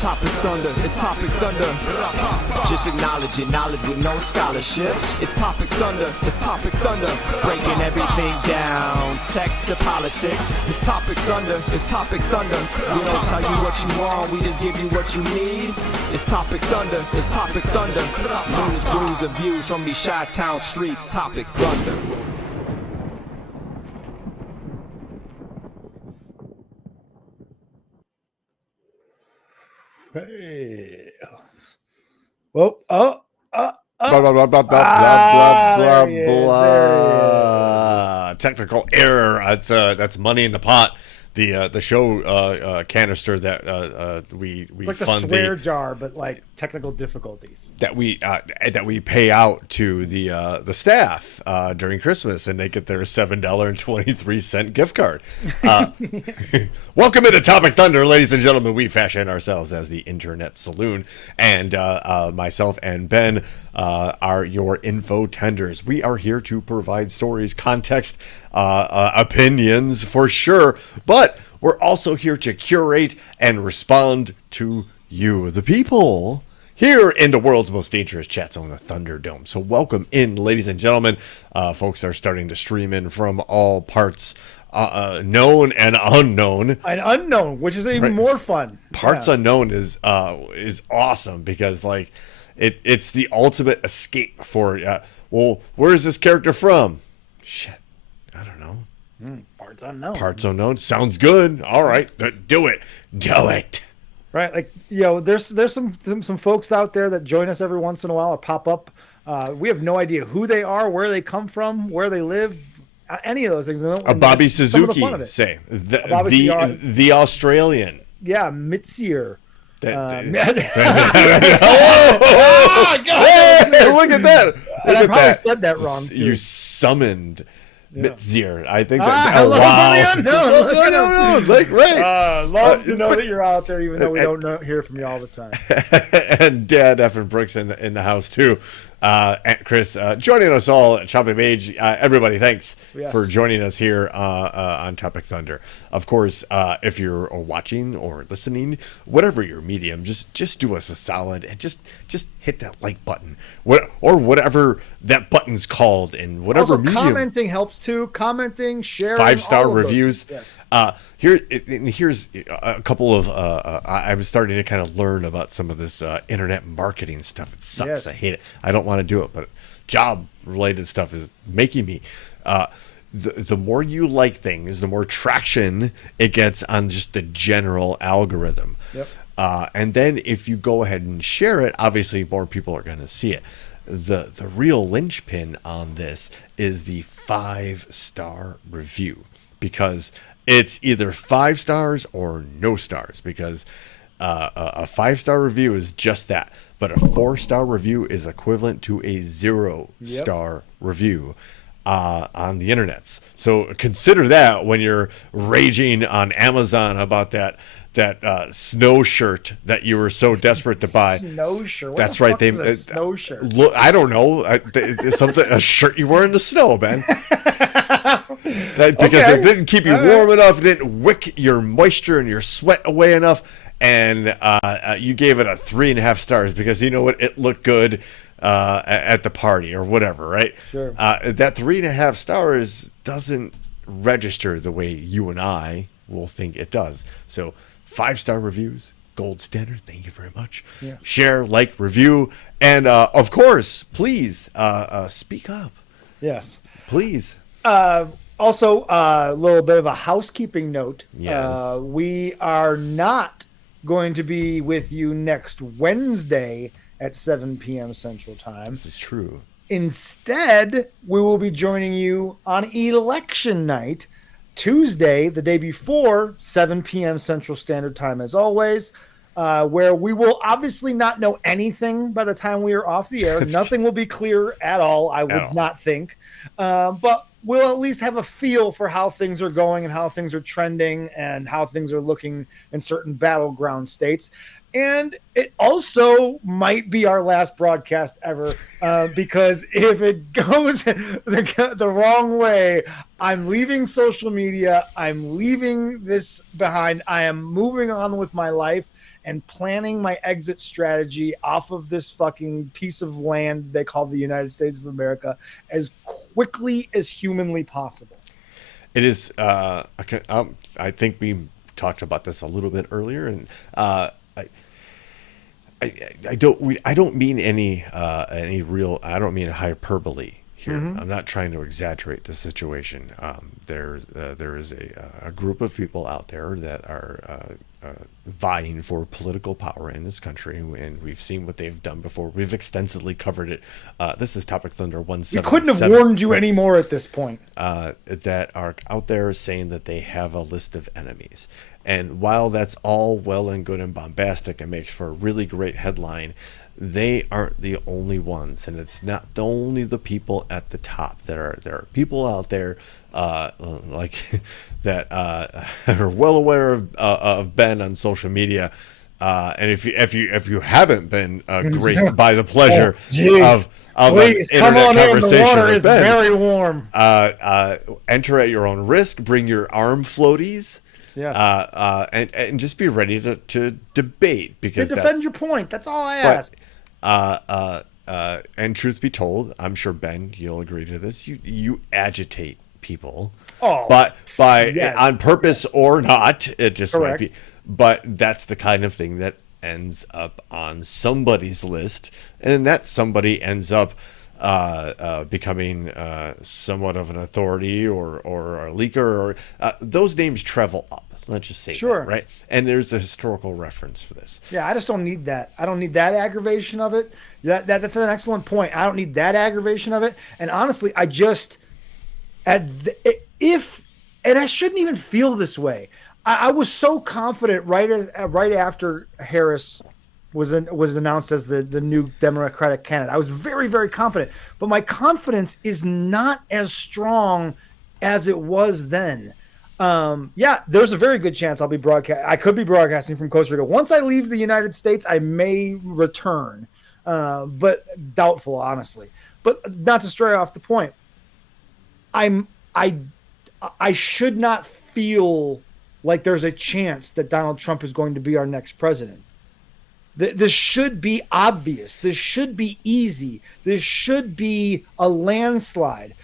Topic Thunder, it's Topic Thunder. Just acknowledge it, knowledge with no scholarships. It's Topic Thunder, it's Topic Thunder. Breaking everything down, tech to politics. It's Topic Thunder, it's Topic Thunder. We don't tell you what you want, we just give you what you need. It's Topic Thunder, it's Topic Thunder. News, brews, and views from these Chi-Town streets. Topic Thunder. Hey. Well, Blah, blah, blah, blah, blah, blah, blah. Technical error. That's money in the pot. The show canister that we it's like fund the swear jar, but like technical difficulties that we pay out to the staff during Christmas, and they get their $7.23 gift card. Welcome into Topic Thunder, ladies and gentlemen. We fashion ourselves as the Internet Saloon, and myself and Ben are your info tenders. We are here to provide stories, context, opinions for sure, but we're also here to curate and respond to you, the people, here in the world's most dangerous chat zone, the Thunderdome. So welcome in, ladies and gentlemen. Folks are starting to stream in from all parts, known and unknown. And unknown, which is even more fun. Parts unknown is awesome because like it's the ultimate escape for well, where is this character from? Shit, I don't know. Parts unknown. Parts unknown sounds good. All right, do it. Right, like there's some folks out there that join us every once in a while or pop up. We have no idea who they are, where they come from, where they live, any of those things. Bobby Suzuki, say the Australian. Yeah, Mitzier. Oh, God. Hey, look at that. I probably said that wrong. You summoned Mitzier. I think hello, wow. For the unknown. Like, right. Love to know that you're out there, even though we don't hear from you all the time. And Dad F and Brooks in the house too. And Chris joining us all at Chopping Mage. Everybody, thanks for joining us here on Topic Thunder. Of course, if you're watching or listening, whatever your medium, just do us a solid and just hit that like button, or whatever that button's called in whatever also, medium. Commenting helps too. Commenting, sharing, 5-star reviews. Yes. Here's a couple of I'm starting to kind of learn about some of this internet marketing stuff. It sucks. Yes. I hate it. I don't want to do it, but job related stuff is making me. The more you like things, the more traction it gets on just the general algorithm. Yep. And then if you go ahead and share it, obviously more people are going to see it. The real linchpin on this is the 5-star review, because it's either 5 stars or no stars, because a 5-star review is just that, but a 4-star review is equivalent to a 0-star review on the internets. So consider that when you're raging on Amazon about that snow shirt that you were so desperate to buy. Snow shirt. What That's the right. fuck is a snow shirt. Look, I don't know. A shirt you wear in the snow, Ben. Because it didn't keep you warm enough, it didn't wick your moisture and your sweat away enough, and you gave it a 3.5 stars because you know what, it looked good at the party or whatever, right? Sure. That 3.5 stars doesn't register the way you and I will think it does. So 5-star reviews, gold standard. Thank you very much. Yes. Share, like, review, and of course, please speak up. Yes. Please. Also, a little bit of a housekeeping note. Yes. We are not going to be with you next Wednesday at 7 p.m. Central Time. This is true. Instead, we will be joining you on election night, Tuesday, the day before, 7 p.m. Central Standard Time, as always, where we will obviously not know anything by the time we are off the air. Nothing will be clear at all, I would not think. But we'll at least have a feel for how things are going and how things are trending and how things are looking in certain battleground states. And it also might be our last broadcast ever, because if it goes the wrong way, I'm leaving social media. I'm leaving this behind. I am moving on with my life. and planning my exit strategy off of this fucking piece of land they call the United States of America as quickly as humanly possible. It is. I think we talked about this a little bit earlier, and I don't mean any real. I don't mean hyperbole here. I'm not trying to exaggerate the situation. There is a group of people out there that are vying for political power in this country, and we've seen what they've done before. We've extensively covered it. This is Topic Thunder 177. We couldn't have warned you any more at this point. That are out there saying that they have a list of enemies. And while that's all well and good and bombastic and makes for a really great headline, they aren't the only ones, and it's not only the people at the top. There are people out there like that are well aware of Ben on social media, and if you haven't been graced by the pleasure of please an come internet on in. The conversation water with is Ben, very warm. enter at your own risk. Bring your arm floaties. Yeah. And just be ready to debate, because To defend your point. That's all I ask. And truth be told, I'm sure, Ben, you'll agree to this. You agitate people, Oh, yes. on purpose or not. It just Correct. might be. But that's the kind of thing that ends up on somebody's list, and that somebody ends up becoming somewhat of an authority or a leaker, or those names travel up. Let's just say Sure. that, right? And there's a historical reference for this. Yeah, I just don't need that. I don't need that aggravation of it. That's an excellent point. I don't need that aggravation of it. And honestly, I just and I shouldn't even feel this way. I was so confident right after Harris was announced as the new Democratic candidate. I was very, very confident, but my confidence is not as strong as it was then. Yeah, there's a very good chance I could be broadcasting from Costa Rica. Once I leave the United States, I may return, but doubtful, honestly. But not to stray off the point, I should not feel like there's a chance that Donald Trump is going to be our next president. This should be obvious. This should be easy. This should be a landslide.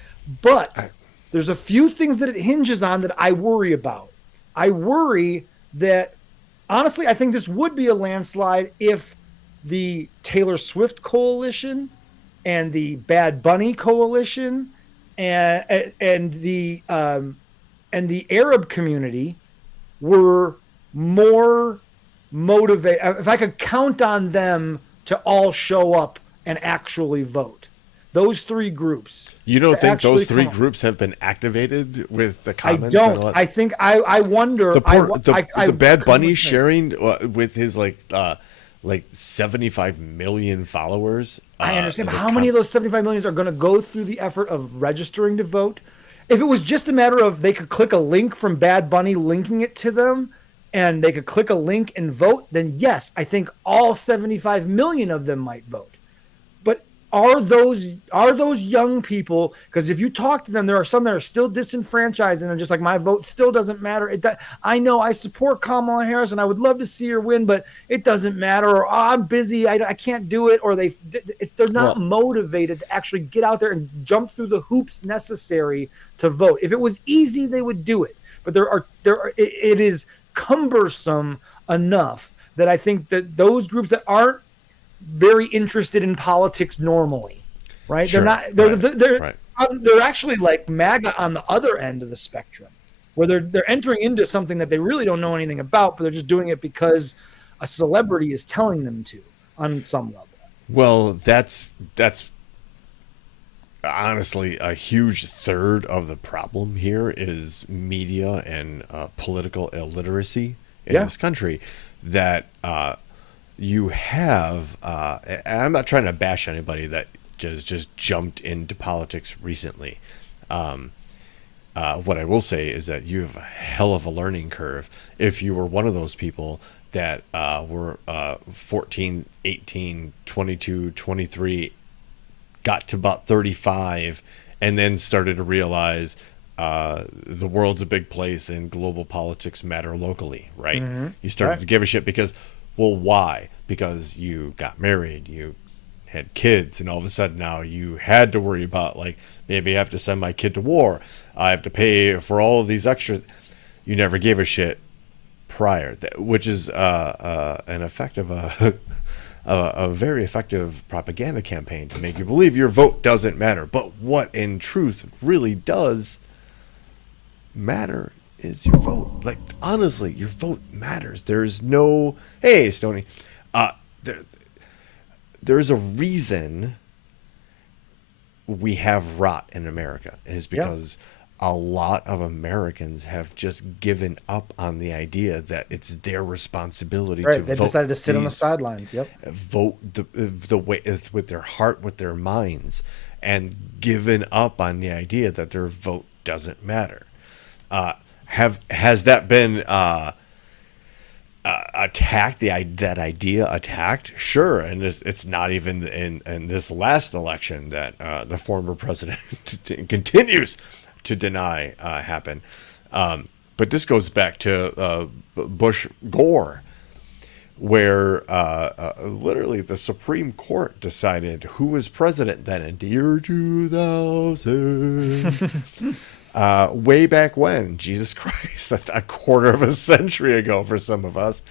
But there's a few things that it hinges on that I worry about. I worry that, honestly, I think this would be a landslide if the Taylor Swift coalition and the Bad Bunny coalition and the Arab community were more motivated. If I could count on them to all show up and actually vote. Those three groups. You don't think those three groups have been activated with the comments? I don't. I think I wonder. The Bad Bunny sharing with his like 75 million followers. I understand. But how many of those 75 million are going to go through the effort of registering to vote? If it was just a matter of they could click a link from Bad Bunny linking it to them, and they could click a link and vote, then yes, I think all 75 million of them might vote. Are those young people? Because if you talk to them, there are some that are still disenfranchised and are just like, my vote still doesn't matter. I know I support Kamala Harris and I would love to see her win, but it doesn't matter. Or I'm busy, I can't do it. Or they're not motivated to actually get out there and jump through the hoops necessary to vote. If it was easy, they would do it. But it is cumbersome enough that I think that those groups that aren't very interested in politics normally, right? Sure. They're actually like MAGA on the other end of the spectrum, where they're entering into something that they really don't know anything about, but they're just doing it because a celebrity is telling them to on some level. Well, that's honestly a huge third of the problem here is media and political illiteracy in this country. That you have, and I'm not trying to bash anybody that just jumped into politics recently. What I will say is that you have a hell of a learning curve if you were one of those people that were 14, 18, 22, 23, got to about 35, and then started to realize the world's a big place and global politics matter locally, right? Mm-hmm. You started to give a shit because Well, why? Because you got married, you had kids, and all of a sudden now you had to worry about, like, maybe I have to send my kid to war. I have to pay for all of these extra. You never gave a shit prior, which is an effective, a very effective propaganda campaign to make you believe your vote doesn't matter. But what in truth really does matter is your vote. Like, honestly, your vote matters. There's no, hey, Stoney, there's a reason we have rot in America, is because a lot of Americans have just given up on the idea that it's their responsibility to vote. They've decided to sit on the sidelines. Vote the way, with their heart, with their minds, and given up on the idea that their vote doesn't matter. Has that been attacked? That idea attacked? Sure, and it's not even in this last election that the former president continues to deny happened. But this goes back to Bush Gore, where literally the Supreme Court decided who was president then in the year 2000. Way back when, Jesus Christ, a quarter of a century ago for some of us.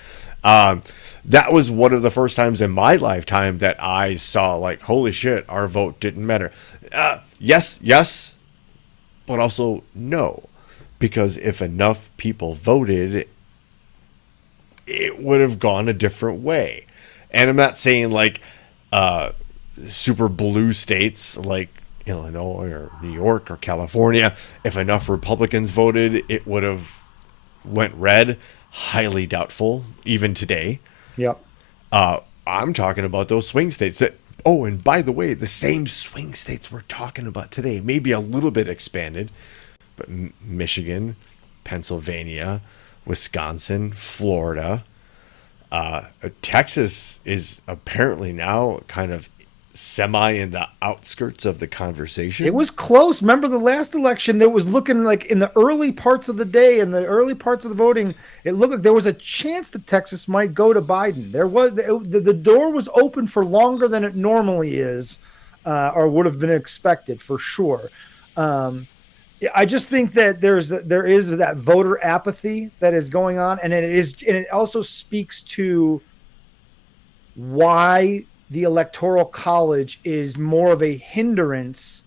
That was one of the first times in my lifetime that I saw, like, holy shit, our vote didn't matter. Yes, but also no, because if enough people voted, it would have gone a different way. And I'm not saying like super blue states like Illinois or New York or California, if enough Republicans voted, it would have went red. Highly doubtful, even today. Yep. I'm talking about those swing states that, oh, and by the way, the same swing states we're talking about today, maybe a little bit expanded, but Michigan, Pennsylvania, Wisconsin, Florida, Texas is apparently now kind of semi in the outskirts of the conversation. It was close. Remember the last election that was looking like in the early parts of the day, in the early parts of the voting, it looked like there was a chance that Texas might go to Biden. There was the door was open for longer than it normally is, or would have been expected for sure. I just think that there is that voter apathy that is going on, and it also speaks to why the Electoral College is more of a hindrance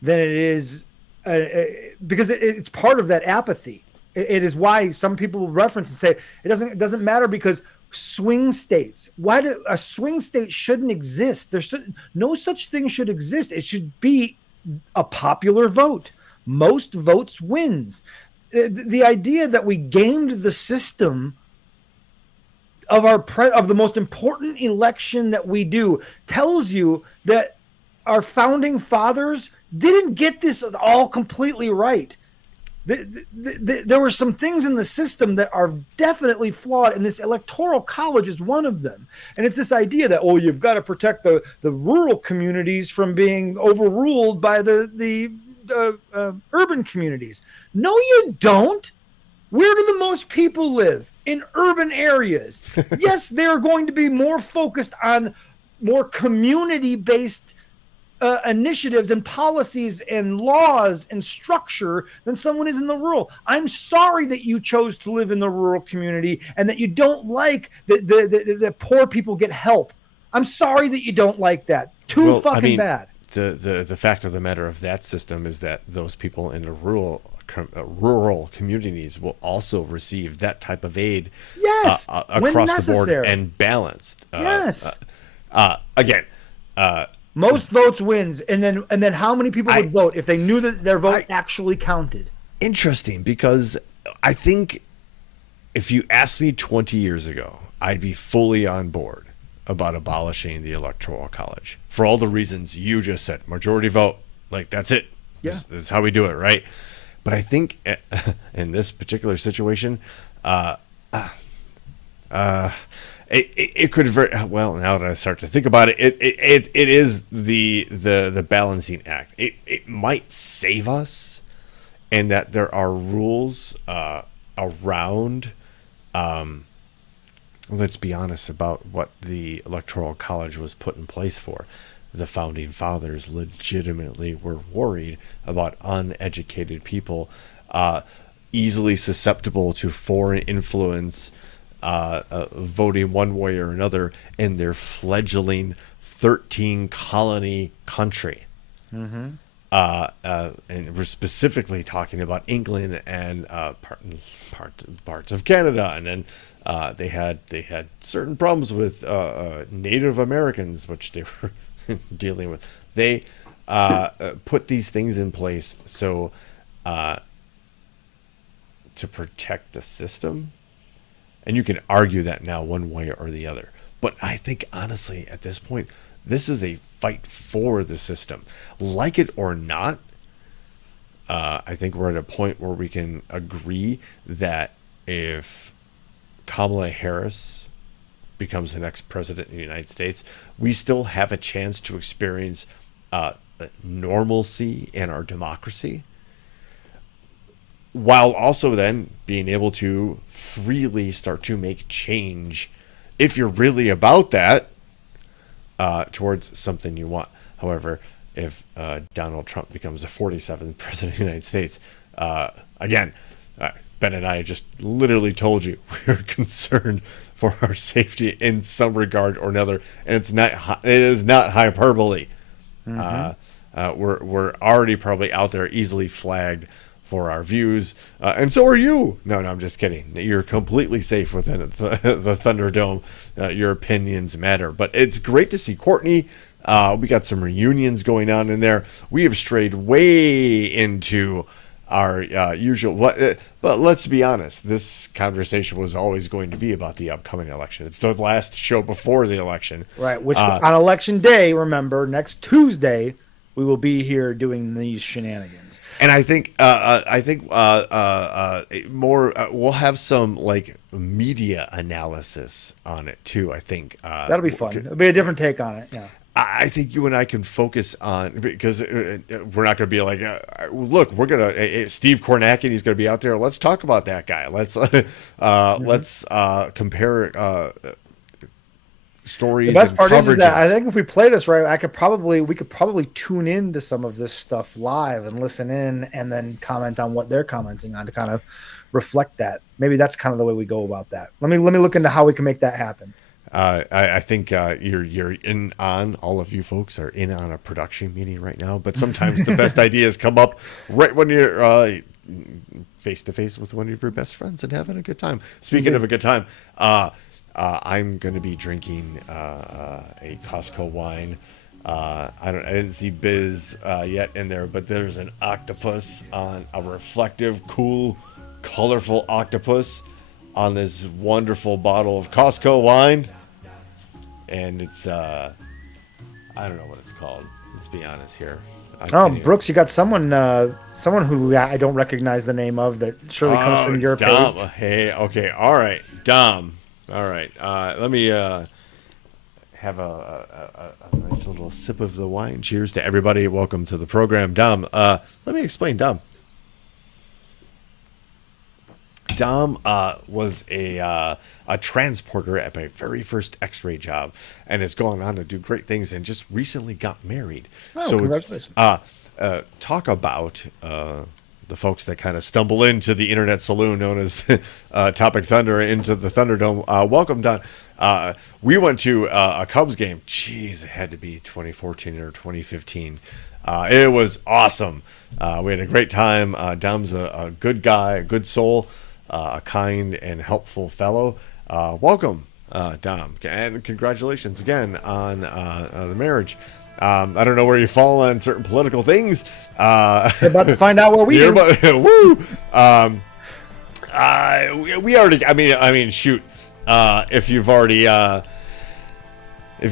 than it is because it's part of that apathy. It is why some people will reference and say it doesn't matter because swing states. A swing state shouldn't exist? No such thing should exist. It should be a popular vote. Most votes wins. The idea that we gamed the system of the most important election that we do tells you that our founding fathers didn't get this all completely right. There were some things in the system that are definitely flawed, and this Electoral College is one of them. And it's this idea that, oh, you've got to protect the rural communities from being overruled by the urban communities. No, you don't. Where do the most people live? In urban areas. Yes, they're going to be more focused on more community-based initiatives and policies and laws and structure than someone is in the rural. I'm sorry that you chose to live in the rural community and that you don't like that poor people get help. I'm sorry that you don't like that. Bad. The fact of the matter of that system is that those people in the rural communities will also receive that type of aid across the board and balanced. Again, most votes wins, and then how many people would vote if they knew that their vote actually counted? Interesting, because I think if you asked me 20 years ago, I'd be fully on board about abolishing the Electoral College for all the reasons you just said. Majority vote, like that's it. Yeah. That's how we do it, right? But I think in this particular situation, it could very well. Now that I start to think about it, it is the balancing act. It might save us, in that there are rules around let's be honest about what the Electoral College was put in place for. The founding fathers legitimately were worried about uneducated people, easily susceptible to foreign influence, voting one way or another in their fledgling 13 colony country. Mm-hmm. And we're specifically talking about England and parts of Canada, and then they had certain problems with Native Americans, which they were dealing with. They put these things in place so to protect the system, and you can argue that now one way or the other. But I think honestly, at this point, this is a fight for the system. Like it or not, I think we're at a point where we can agree that if Kamala Harris becomes the next president of the United States, we still have a chance to experience normalcy in our democracy, while also then being able to freely start to make change, if you're really about that, towards something you want. However, if Donald Trump becomes the 47th president of the United States, again, Ben and I just literally told you we're concerned for our safety in some regard or another, and it is not hyperbole. Mm-hmm. We're already probably out there easily flagged for our views, and so are you. No, I'm just kidding. You're completely safe within the Thunderdome. Your opinions matter, but it's great to see Courtney. We got some reunions going on in there. We have strayed way into our usual. But let's be honest. This conversation was always going to be about the upcoming election. It's the last show before the election, right? Which on election day, remember, next Tuesday, we will be here doing these shenanigans. And I think more. We'll have some like media analysis on it too. I think that'll be fun. It'll be a different take on it. Yeah. I think you and I can focus on, because we're not going to be like, look, we're going to Steve Kornacki, he's going to be out there. Let's talk about that guy. Let's compare stories. The best part is that I think if we play this right, we could probably tune into some of this stuff live and listen in, and then comment on what they're commenting on to kind of reflect that. Maybe that's kind of the way we go about that. Let me look into how we can make that happen. I think you're in on, all of you folks are in on a production meeting right now, but sometimes the best ideas come up right when you're face to face with one of your best friends and having a good time. Speaking of a good time, I'm going to be drinking a Costco wine. I didn't see Biz yet in there, but there's an octopus, on a reflective, cool, colorful octopus on this wonderful bottle of Costco wine. And it's I don't know what it's called. Let's be honest here. Brooks, you got someone who I don't recognize the name of, that surely comes from your Dom. page. Hey, okay, all right, Dom. All right, let me have a nice little sip of the wine. Cheers to everybody. Welcome to the program, Dom. Let me explain, Dom. Dom was a transporter at my very first X-ray job, and has gone on to do great things, and just recently got married. Oh, so congratulations. Talk about the folks that kind of stumble into the Internet Saloon known as Topic Thunder, into the Thunderdome. Welcome, Don. We went to a Cubs game. Jeez, it had to be 2014 or 2015. It was awesome. We had a great time. Dom's a good guy, a good soul, a kind and helpful fellow. Welcome, Dom, and congratulations again on the marriage. I don't know where you fall on certain political things. We're about to find out where we do. Woo! We already. I mean, shoot. If you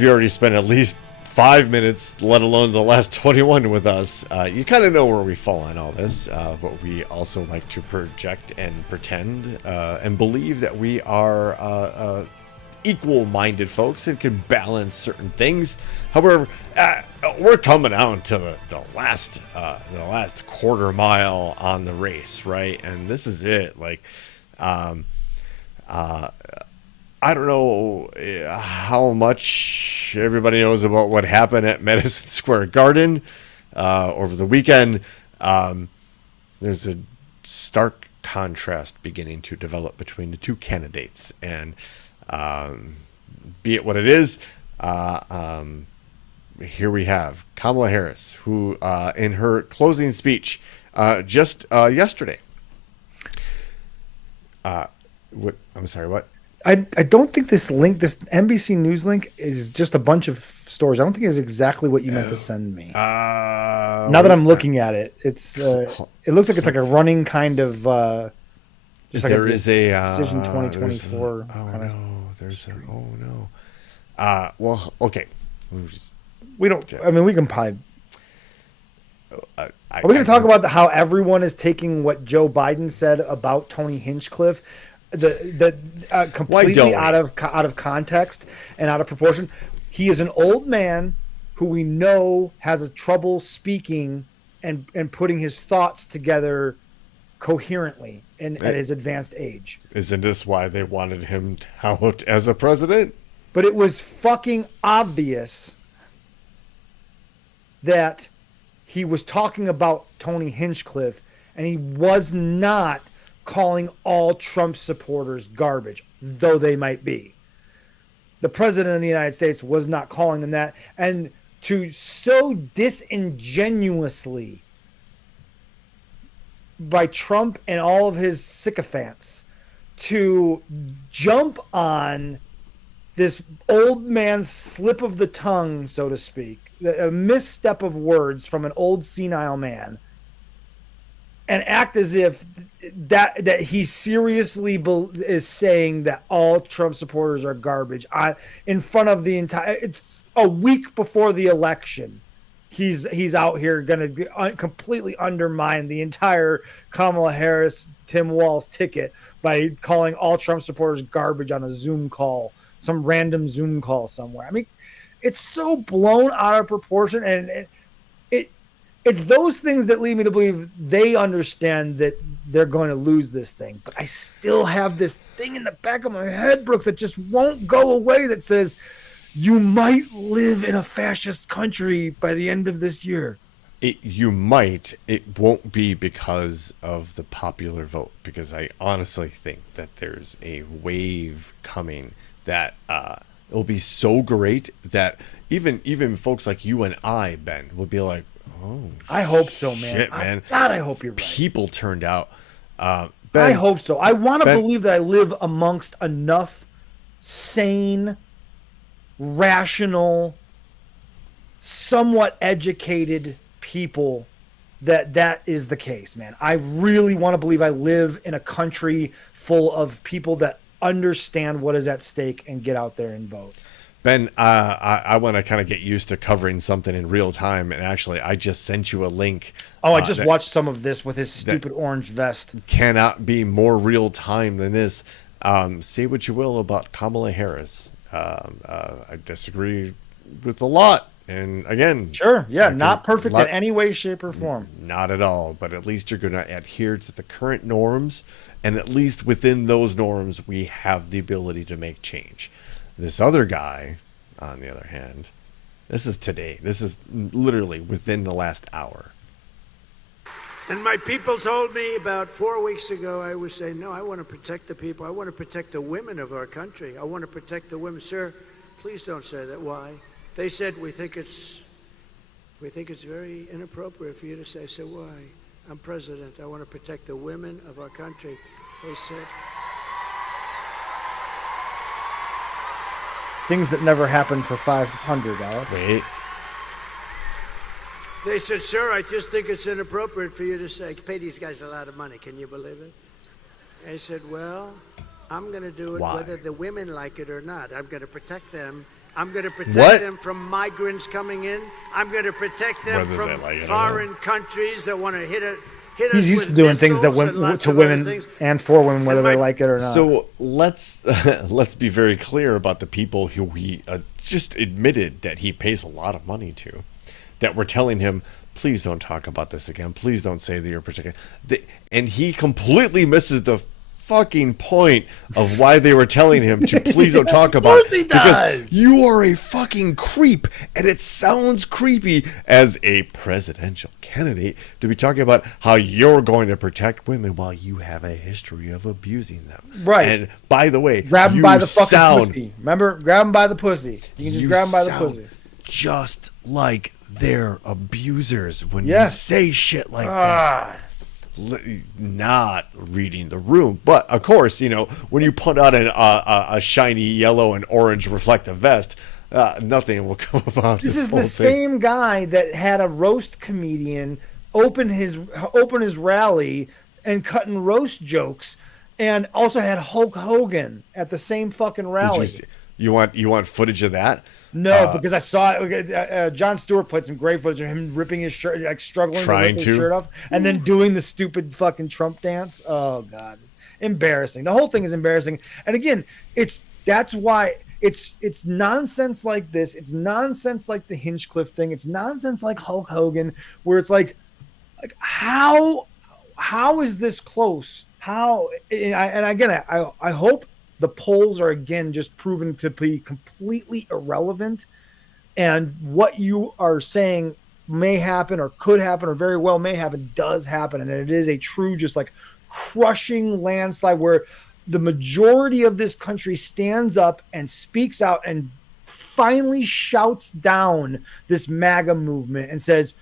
already spent at least 5 minutes, let alone the last 21 with us, you kind of know where we fall on all this. But we also like to project and pretend and believe that we are equal-minded folks and can balance certain things. However, we're coming down to the last quarter mile on the race, right? And this is it. Like, I I don't know how much everybody knows about what happened at Madison Square Garden over the weekend. There's a stark contrast beginning to develop between the two candidates, and be it what it is, here we have Kamala Harris, who in her closing speech just yesterday. What? I'm sorry. What? I don't think this NBC News link is just a bunch of stories. I don't think it's exactly what you meant to send me. Now that I'm looking at it, it looks like it's like a running kind of just like there is a Decision 2024. Well, okay. We don't. I mean, we can probably. Are we going to talk about how everyone is taking what Joe Biden said about Tony Hinchcliffe, completely out of context and out of proportion? He is an old man who we know has a trouble speaking and putting his thoughts together coherently at his advanced age. Isn't this why they wanted him out as a president? But it was fucking obvious that he was talking about Tony Hinchcliffe, and he was not calling all Trump supporters garbage, though they might be. The president of the United States was not calling them that. And to so disingenuously by Trump and all of his sycophants to jump on this old man's slip of the tongue, so to speak, a misstep of words from an old senile man, and act as if that he seriously is saying that all Trump supporters are garbage in front of the entire. It's a week before the election. He's out here going to completely undermine the entire Kamala Harris Tim Walz ticket by calling all Trump supporters garbage on a Zoom call, some random Zoom call somewhere. I mean, it's so blown out of proportion, and it's those things that lead me to believe they understand that they're going to lose this thing. But I still have this thing in the back of my head, Brooks, that just won't go away, that says you might live in a fascist country by the end of this year. You might. It won't be because of the popular vote, because I honestly think that there's a wave coming that it'll be so great that even folks like you and I, Ben, will be like, oh, I hope so, man. Shit, man. God, I hope you're right. People turned out. Ben, I hope so. I want to believe that I live amongst enough sane, rational, somewhat educated people that is the case, man. I really want to believe I live in a country full of people that understand what is at stake and get out there and vote. Ben, I want to kind of get used to covering something in real time, and actually, I just sent you a link. Oh, I just watched some of this with his stupid orange vest. Cannot be more real time than this. Say what you will about Kamala Harris. I disagree with a lot, and again, sure, yeah, not perfect in any way, shape, or form. Not at all, but at least you're going to adhere to the current norms, and at least within those norms, we have the ability to make change. This other guy, on the other hand, this is today. This is literally within the last hour. And my people told me about 4 weeks ago, I was saying, no, I want to protect the people. I want to protect the women of our country. I want to protect the women. Sir, please don't say that. Why? They said, we think it's very inappropriate for you to say. I said, why? I'm president. I want to protect the women of our country. They said... Things that never happened for 500, Alex. Wait. They said, sir, I just think it's inappropriate for you to say, pay these guys a lot of money. Can you believe it? I said, well, I'm going to do it whether the women like it or not. I'm going to protect them. I'm going to protect them from migrants coming in. I'm going to protect them from foreign countries that want to hit us. He's used to doing things that to women and for women, whether they like it or not. So let's be very clear about the people who he just admitted that he pays a lot of money to, that were telling him, please don't talk about this again. Please don't say that you're protecting. And he completely misses the fucking point of why they were telling him to please don't talk about it. He Because does. you are a fucking creep, and it sounds creepy as a presidential candidate to be talking about how you're going to protect women while you have a history of abusing them. Right. And by the way, Grab him you by the fucking sound, pussy. Remember? Grab him by the pussy. You can just grab him by the sound pussy. just like they're abusers when Yes. you say shit like that. Not reading the room, but of course, when you put on a shiny yellow and orange reflective vest, nothing will come about. This is whole the thing. same guy that had a roast comedian open his rally and cutting roast jokes, and also had Hulk Hogan at the same fucking Did rally. you see? You want footage of that? No, because I saw it. John Stewart played some great footage of him ripping his shirt, like struggling to Trying rip his to. shirt off, and then doing the stupid fucking Trump dance. Oh God, embarrassing. The whole thing is embarrassing. And again, that's why it's nonsense like this. It's nonsense like the Hinchcliffe thing. It's nonsense like Hulk Hogan, where it's like how is this close? How? And again, I hope the polls are again just proven to be completely irrelevant, and what you are saying may happen or could happen or very well may happen does happen, and it is a true just like crushing landslide where the majority of this country stands up and speaks out and finally shouts down this MAGA movement and says,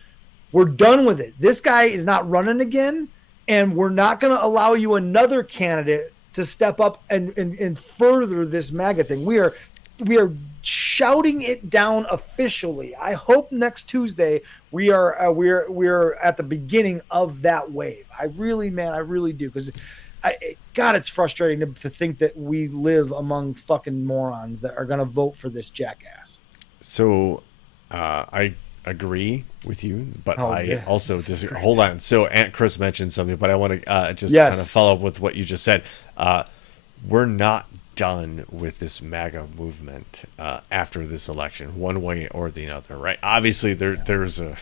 we're done with it. This guy is not running again, and we're not going to allow you another candidate to step up and further this MAGA thing. We are shouting it down officially. I hope next Tuesday we are at the beginning of that wave. I really do, because God, it's frustrating to think that we live among fucking morons that are going to vote for this jackass. So, I agree with you, but I yeah. also disagree. Hold on. So Aunt Chris mentioned something, but I want to just Yes. kind of follow up with what you just said. We're not done with this MAGA movement after this election, one way or the other, right? Obviously, there's a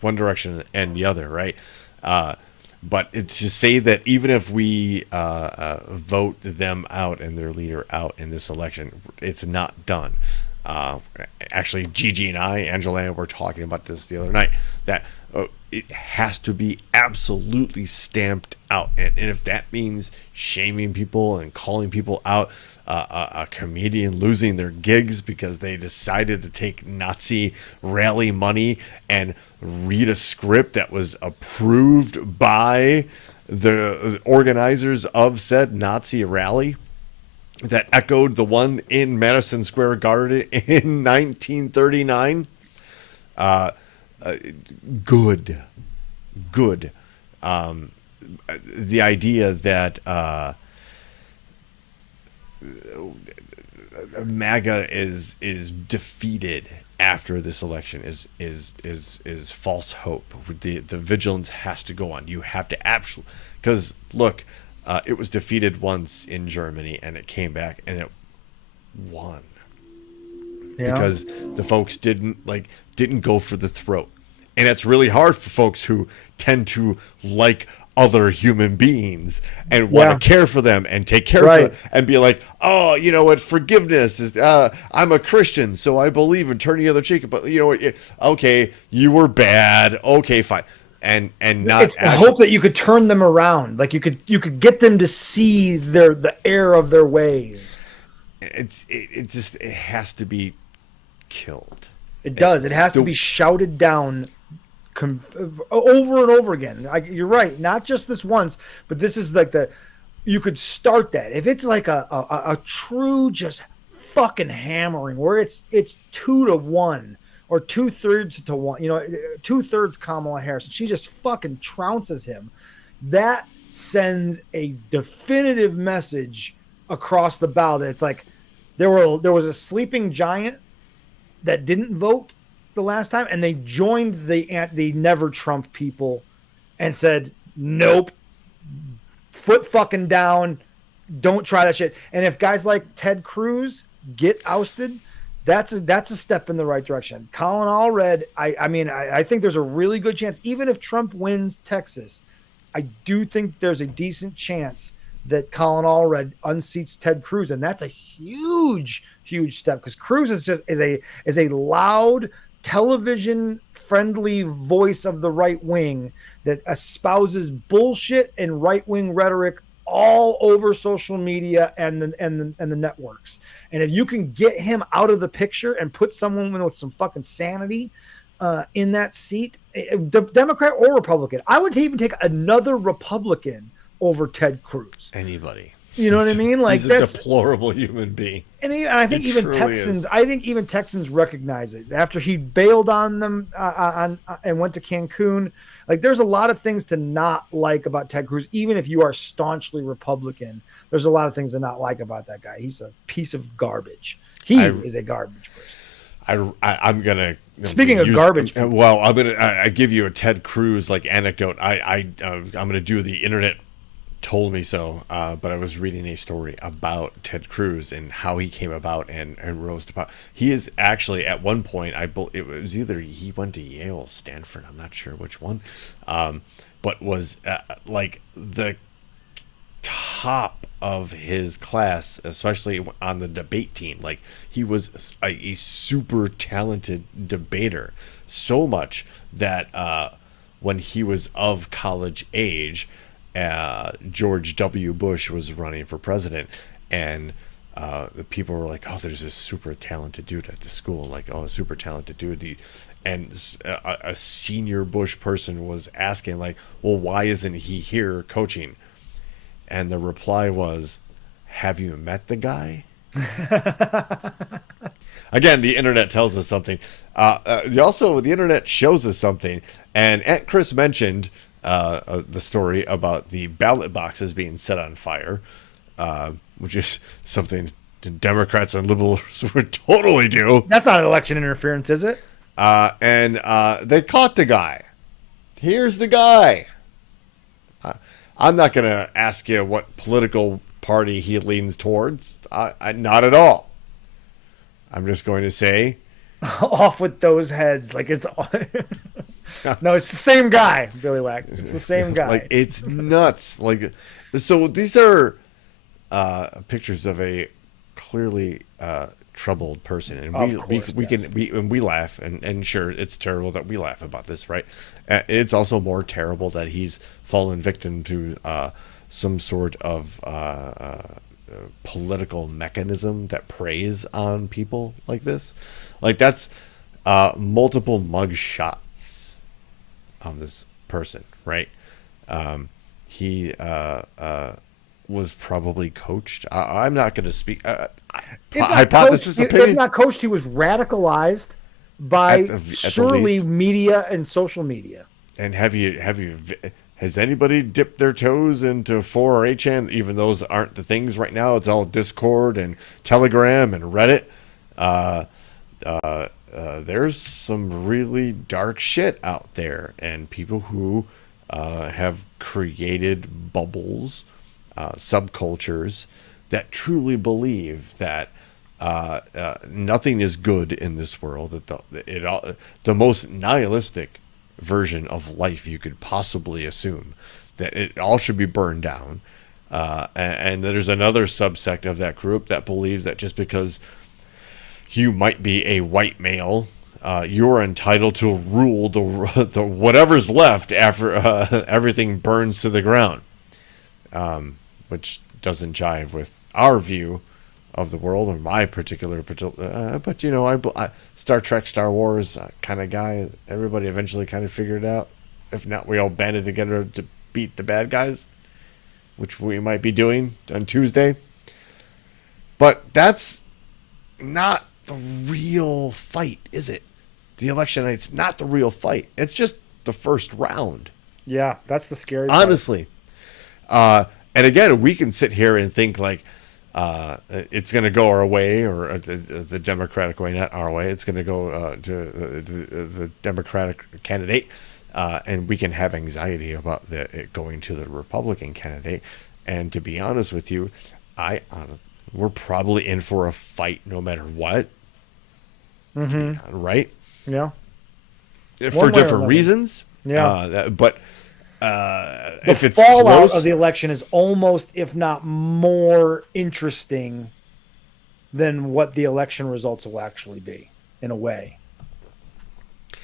one direction and the other, right? But it's to say that even if we vote them out and their leader out in this election, it's not done. Actually, Gigi and Angela, and were talking about this the other night, that it has to be absolutely stamped out. And if that means shaming people and calling people out, a comedian losing their gigs because they decided to take Nazi rally money and read a script that was approved by the organizers of said Nazi rally, that echoed the one in Madison Square Garden in 1939. Good. The idea that MAGA is defeated after this election is false hope. The vigilance has to go on. You have to absolutely, because look. It was defeated once in Germany, and it came back and it won. Yeah. Because the folks didn't go for the throat. And it's really hard for folks who tend to like other human beings and want to care for them and take care of them and be like, oh, you know what, forgiveness is, I'm a Christian, so I believe in turning the other cheek. But you know what, okay, you were bad. Okay, fine. And not it's the hope that you could turn them around, like you could get them to see the error of their ways. It has to be killed. It does. It has to be shouted down over and over again. You're right. Not just this once, but this is like you could start that. If it's like a true just fucking hammering where it's 2-1. Or 2/3 to 1, 2/3 Kamala Harris. She just fucking trounces him. That sends a definitive message across the bow that it's like there was a sleeping giant that didn't vote the last time, and they joined the never Trump people and said, nope, foot fucking down, don't try that shit. And if guys like Ted Cruz get ousted, that's a step in the right direction. Colin Allred, I think there's a really good chance, even if Trump wins Texas, I do think there's a decent chance that Colin Allred unseats Ted Cruz, and that's a huge step because Cruz is a loud, television friendly voice of the right wing that espouses bullshit and right wing rhetoric all over social media and the networks. And if you can get him out of the picture and put someone with some fucking sanity in that seat, Democrat or Republican, I would even take another Republican over Ted Cruz. Anybody. You know what I mean? Like, he's that's a deplorable human being. And I think even Texans recognize it after he bailed on them and went to Cancun. Like, there's a lot of things to not like about Ted Cruz, even if you are staunchly Republican. There's a lot of things to not like about that guy. He's a piece of garbage. He is a garbage person. I'm gonna. Speaking of garbage, well, I give you a Ted Cruz like anecdote. I'm gonna do the internet told me so, but I was reading a story about Ted Cruz and how he came about and rose to power. He is actually at one point, it was either he went to Yale or Stanford, I'm not sure which one, but was like the top of his class, especially on the debate team. Like, he was a super talented debater, so much that when he was of college age, George W. Bush was running for president, and the people were like, "Oh, there's this super talented dude at the school." Like, "Oh, a super talented dude." And a senior Bush person was asking, like, "Well, why isn't he here coaching?" And the reply was, "Have you met the guy?" Again, the internet tells us something. Also, the internet shows us something. And Aunt Chris mentioned the story about the ballot boxes being set on fire, which is something Democrats and liberals would totally do. That's not election interference, is it? And they caught the guy. Here's the guy. I'm not going to ask you what political party he leans towards. Not at all. I'm just going to say, off with those heads. Like, it's no, it's the same guy, Billy Wack. It's the same guy. Like, it's nuts. Like, so these are pictures of a clearly troubled person, and we laugh, and sure, it's terrible that we laugh about this, right? It's also more terrible that he's fallen victim to some sort of political mechanism that preys on people like this. Like, that's multiple mug shots on this person, right? He was probably coached. I'm not going to speak. Hypothesis, opinion. If not coached, he was radicalized by surely media and social media. And has anybody dipped their toes into 4-H? Even those aren't the things right now. It's all Discord and Telegram and Reddit. There's some really dark shit out there, and people who have created bubbles, subcultures that truly believe that nothing is good in this world, that the most nihilistic version of life you could possibly assume, that it all should be burned down, and there's another subsect of that group that believes that just because you might be a white male, you're entitled to rule the whatever's left after everything burns to the ground, which doesn't jive with our view of the world, or my particular but you know, I Star Trek, Star Wars kind of guy. Everybody eventually kind of figured it out. If not, we all banded together to beat the bad guys, which we might be doing on Tuesday. But that's not the real fight, is it? The election night's not the real fight. It's just the first round. Yeah, that's the scary part. Honestly. And again, we can sit here and think like it's going to go our way, or the Democratic way, not our way. It's going to go to the Democratic candidate, and we can have anxiety about it going to the Republican candidate. And to be honest with you, we're probably in for a fight no matter what. Mm-hmm. Right? Yeah. For different reasons. Yeah. But if it's fallout close, of the election is almost, if not more, interesting than what the election results will actually be, in a way.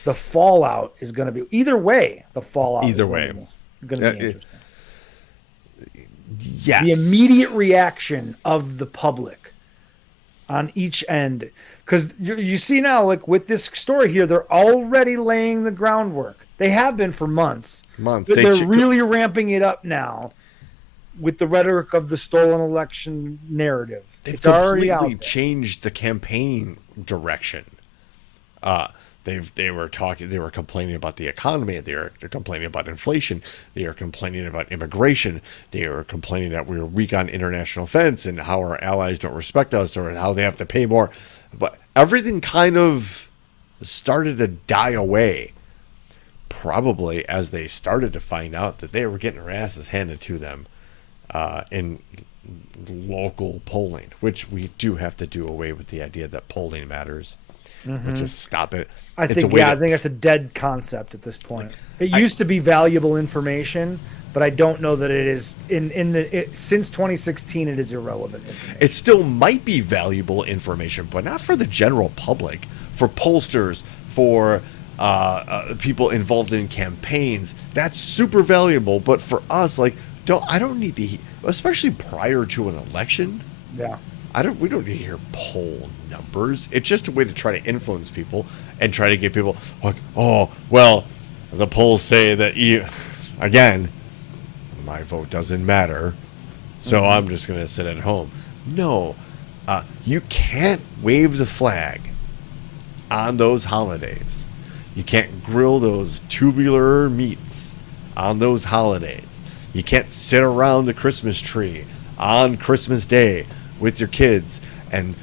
The fallout is going to be either way. The fallout Either is way. going to be interesting. yes, The immediate reaction of the public on each end, because you see now, like with this story here, they're already laying the groundwork. They have been for months. But they're really ramping it up now with the rhetoric of the stolen election narrative. They've It's already out completely there. changed the campaign direction. They were complaining about the economy. They're complaining about inflation. They are complaining about immigration. They are complaining that we're weak on international defense and how our allies don't respect us or how they have to pay more. But everything kind of started to die away, probably as they started to find out that they were getting their asses handed to them in local polling, which we do have to do away with the idea that polling matters. Let's just stop it. I think that's a dead concept at this point. It used to be valuable information, but I don't know that it is since 2016 it is irrelevant information. It still might be valuable information, but not for the general public, for pollsters, for people involved in campaigns. That's super valuable, but for us, like, I don't need to, especially prior to an election. Yeah. We don't need to hear poll numbers. It's just a way to try to influence people and try to get people like, oh, well, the polls say that again, my vote doesn't matter, so I'm just going to sit at home. No, you can't wave the flag on those holidays. You can't grill those tubular meats on those holidays. You can't sit around the Christmas tree on Christmas Day with your kids and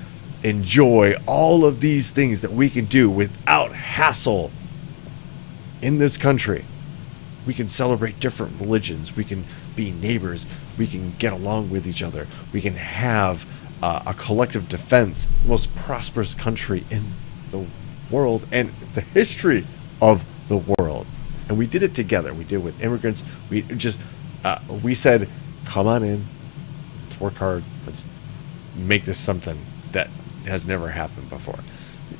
enjoy all of these things that we can do without hassle in this country. We can celebrate different religions. We can be neighbors. We can get along with each other. We can have a collective defense, the most prosperous country in the world and the history of the world. And we did it together. We did it with immigrants. We said, come on in. Let's work hard. Let's make this something that has never happened before.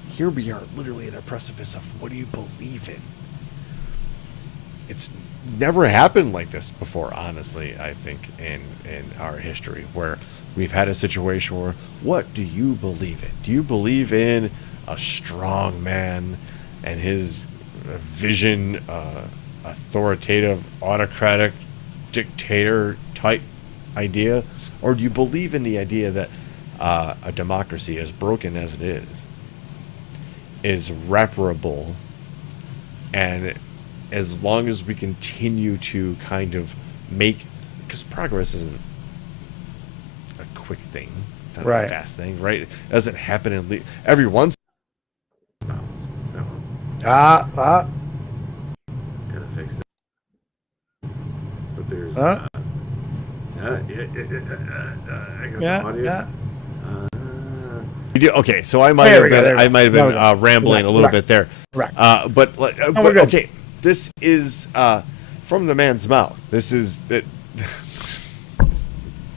Here we are, literally at a precipice of what do you believe in? It's never happened like this before, honestly, I think, in our history, where we've had a situation where, what do you believe in? Do you believe in a strong man and his vision, authoritative, autocratic, dictator type idea? Or do you believe in the idea that a democracy, as broken as it is reparable, and as long as we continue to kind of make, because progress isn't a quick thing, it's not a fast thing, right? It doesn't happen in every once. Gotta fix that. But there's I got the audio. Okay, so I might have been rambling a little bit there. But okay, this is from the man's mouth. This is that.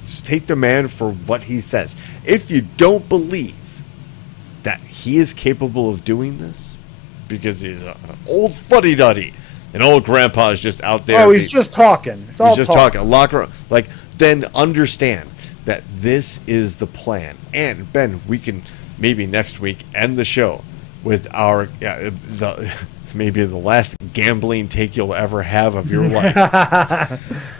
Just take the man for what he says. If you don't believe that he is capable of doing this, because he's an old fuddy-duddy, an old grandpa is just out there. Oh, he's just talking. He's just talking. Locker, like, then understand that this is the plan. And Ben, we can maybe next week end the show with our maybe the last gambling take you'll ever have of your life,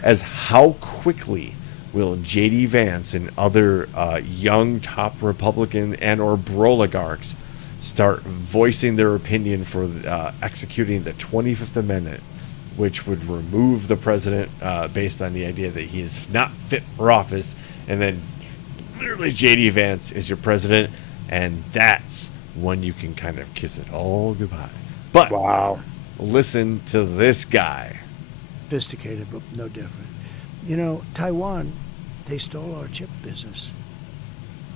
as how quickly will J.D. Vance and other young top Republican and or oligarchs start voicing their opinion for executing the 25th Amendment, which would remove the president based on the idea that he is not fit for office, and then literally J.D. Vance is your president, and that's when you can kind of kiss it all goodbye. But listen to this guy. Sophisticated, but no different. You know, Taiwan, they stole our chip business.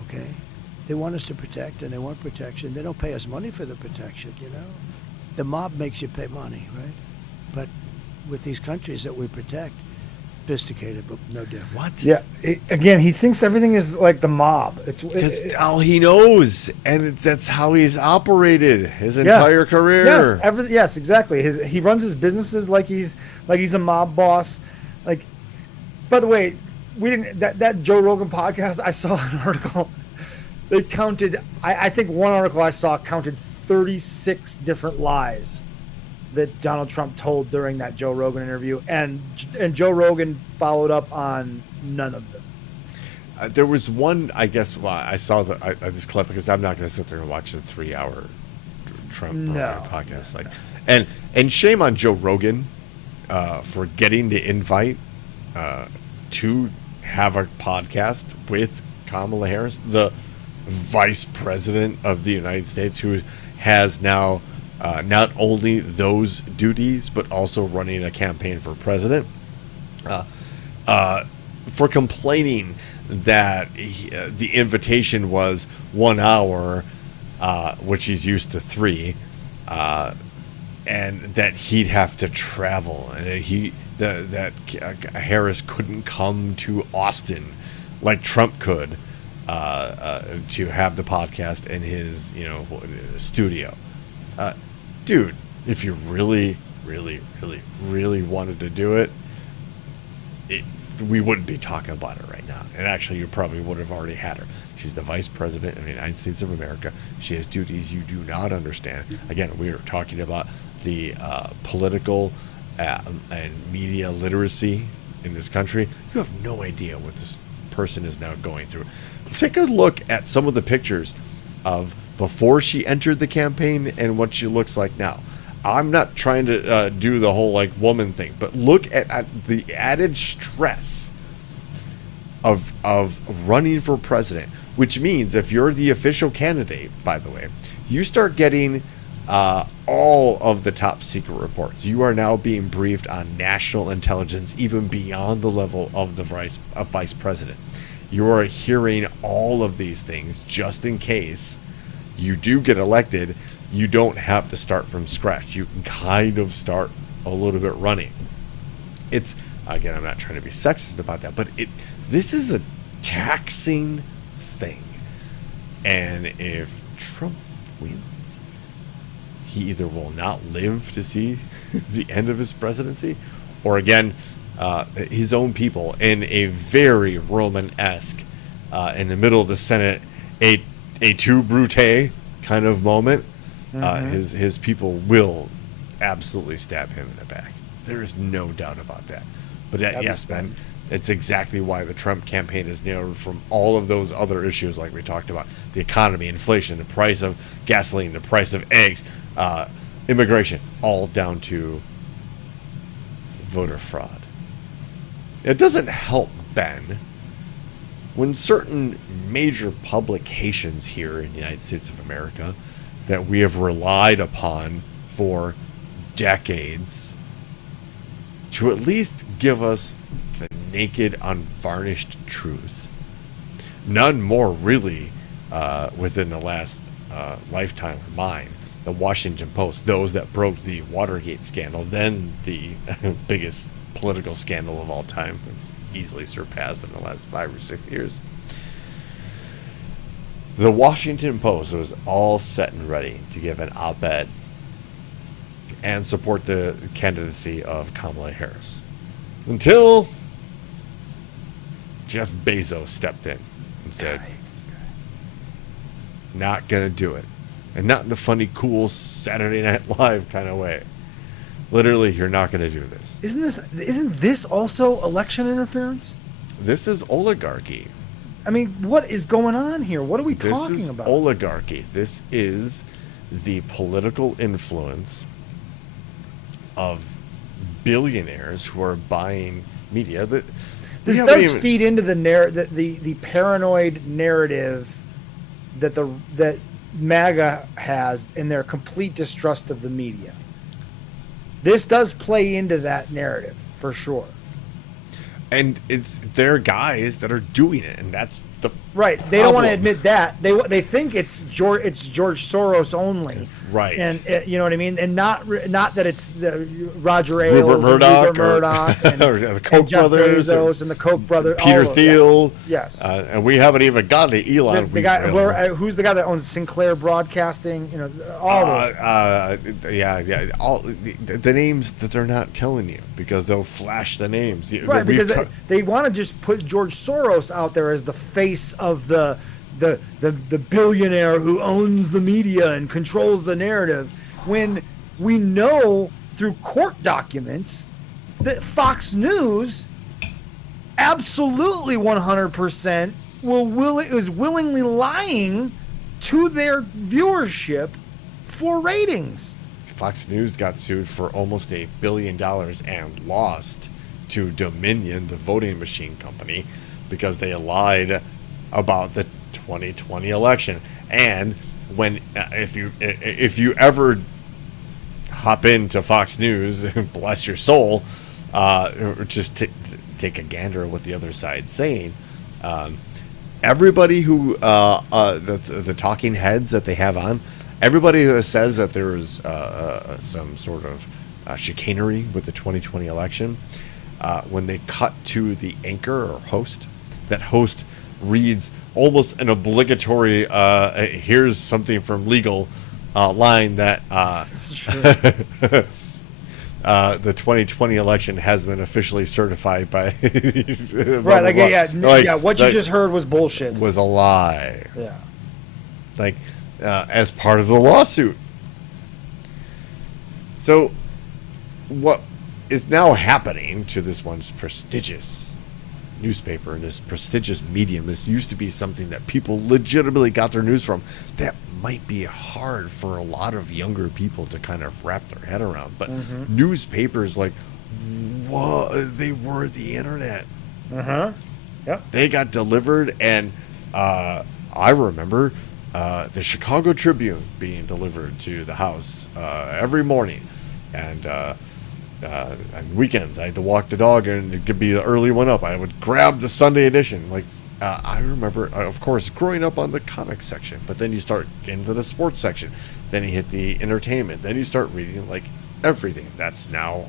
Okay? They want us to protect, and they want protection. They don't pay us money for the protection, you know? The mob makes you pay money, right? But with these countries that we protect. Sophisticated, but no different. What? Yeah. Again, he thinks everything is like the mob. Because all he knows, and that's how he's operated his entire career. Yes, exactly. He runs his businesses like he's a mob boss. Like, by the way, we didn't that Joe Rogan podcast. I saw an article. They counted. I think one article I saw counted 36 different lies that Donald Trump told during that Joe Rogan interview, and Joe Rogan followed up on none of them. There was one, I guess. Well, I saw this clip because I'm not going to sit there and watch a 3-hour Trump podcast. And shame on Joe Rogan for getting the invite to have a podcast with Kamala Harris, the Vice President of the United States, who has now not only those duties, but also running a campaign for president, for complaining that the invitation was 1 hour, which he's used to 3, and that he'd have to travel, and that Harris couldn't come to Austin like Trump could to have the podcast in his studio. Dude, if you really, really, really, really wanted to do it, we wouldn't be talking about it right now. And actually, you probably would have already had her. She's the Vice President of the United States of America. She has duties you do not understand. Again, we are talking about the political and media literacy in this country. You have no idea what this person is now going through. Take a look at some of the pictures of before she entered the campaign and what she looks like now. I'm not trying to do the whole like woman thing, but look at the added stress of running for president, which means if you're the official candidate, by the way, you start getting all of the top secret reports. You are now being briefed on national intelligence, even beyond the level of the vice president. You are hearing all of these things just in case you do get elected. You don't have to start from scratch. You can kind of start a little bit running. It's, again, I'm not trying to be sexist about that, but this is a taxing thing. And if Trump wins, he either will not live to see the end of his presidency, or again, his own people in a very Roman-esque, in the middle of the Senate, a tu brute kind of moment. His people will absolutely stab him in the back. There is no doubt about that. But yes, man, it's exactly why the Trump campaign is narrowed from all of those other issues like we talked about: the economy, inflation, the price of gasoline, the price of eggs, immigration, all down to voter fraud. It doesn't help, Ben, when certain major publications here in the United States of America that we have relied upon for decades to at least give us the naked, unvarnished truth. None more really within the last lifetime of mine. The Washington Post, those that broke the Watergate scandal, then the biggest political scandal of all time. It's easily surpassed in the last 5 or 6 years. The Washington Post was all set and ready to give an op-ed and support the candidacy of Kamala Harris until Jeff Bezos stepped in and said, not gonna do it. And not in a funny, cool Saturday Night Live kind of way. Literally, you're not going to do this. Isn't this also election interference? This is oligarchy. I mean, what is going on here? What are we talking This is about? oligarchy. This is the political influence of billionaires who are buying media. This does feed into the paranoid narrative that MAGA has in their complete distrust of the media. This does play into that narrative for sure. And it's their guys that are doing it, and that's the right. They don't want to problem. admit that. They think it's George Soros only. Right. And you know what I mean? And not that it's the Roger Ailes, Rupert Murdoch, and Rupert Murdoch, and, or the Koch and Jeff brothers, Bezos, and the Koch brothers, Peter Thiel. Yeah. Yes. And we haven't even gotten to Elon. The guy, who's the guy that owns Sinclair Broadcasting? You know, all those. Yeah. All the names that they're not telling you because they'll flash the names. Right, because they want to just put George Soros out there as the face of the billionaire who owns the media and controls the narrative, when we know through court documents that Fox News absolutely 100% is willingly lying to their viewership for ratings. Fox News got sued for almost $1 billion and lost to Dominion, the voting machine company, because they lied about the 2020 election. And when if you ever hop into Fox News, bless your soul, or just take a gander at what the other side's saying, everybody who the talking heads that they have on, everybody who says that there was some sort of chicanery with the 2020 election, when they cut to the anchor or host, that host reads almost an obligatory here's something from legal line that the 2020 election has been officially certified by right, like, what you just heard was bullshit, was a lie, like as part of the lawsuit. So what is now happening to this once prestigious newspaper and this prestigious medium, this used to be something that people legitimately got their news from, that might be hard for a lot of younger people to kind of wrap their head around, but newspapers, like, what, they were the internet. Yep. They got delivered, and I remember the Chicago Tribune being delivered to the house every morning, and on weekends I had to walk the dog, and it could be the early one up. I would grab the Sunday edition. Like, I remember, of course, growing up on the comic section, but then you start into the sports section, then you hit the entertainment, then you start reading like everything. That's now,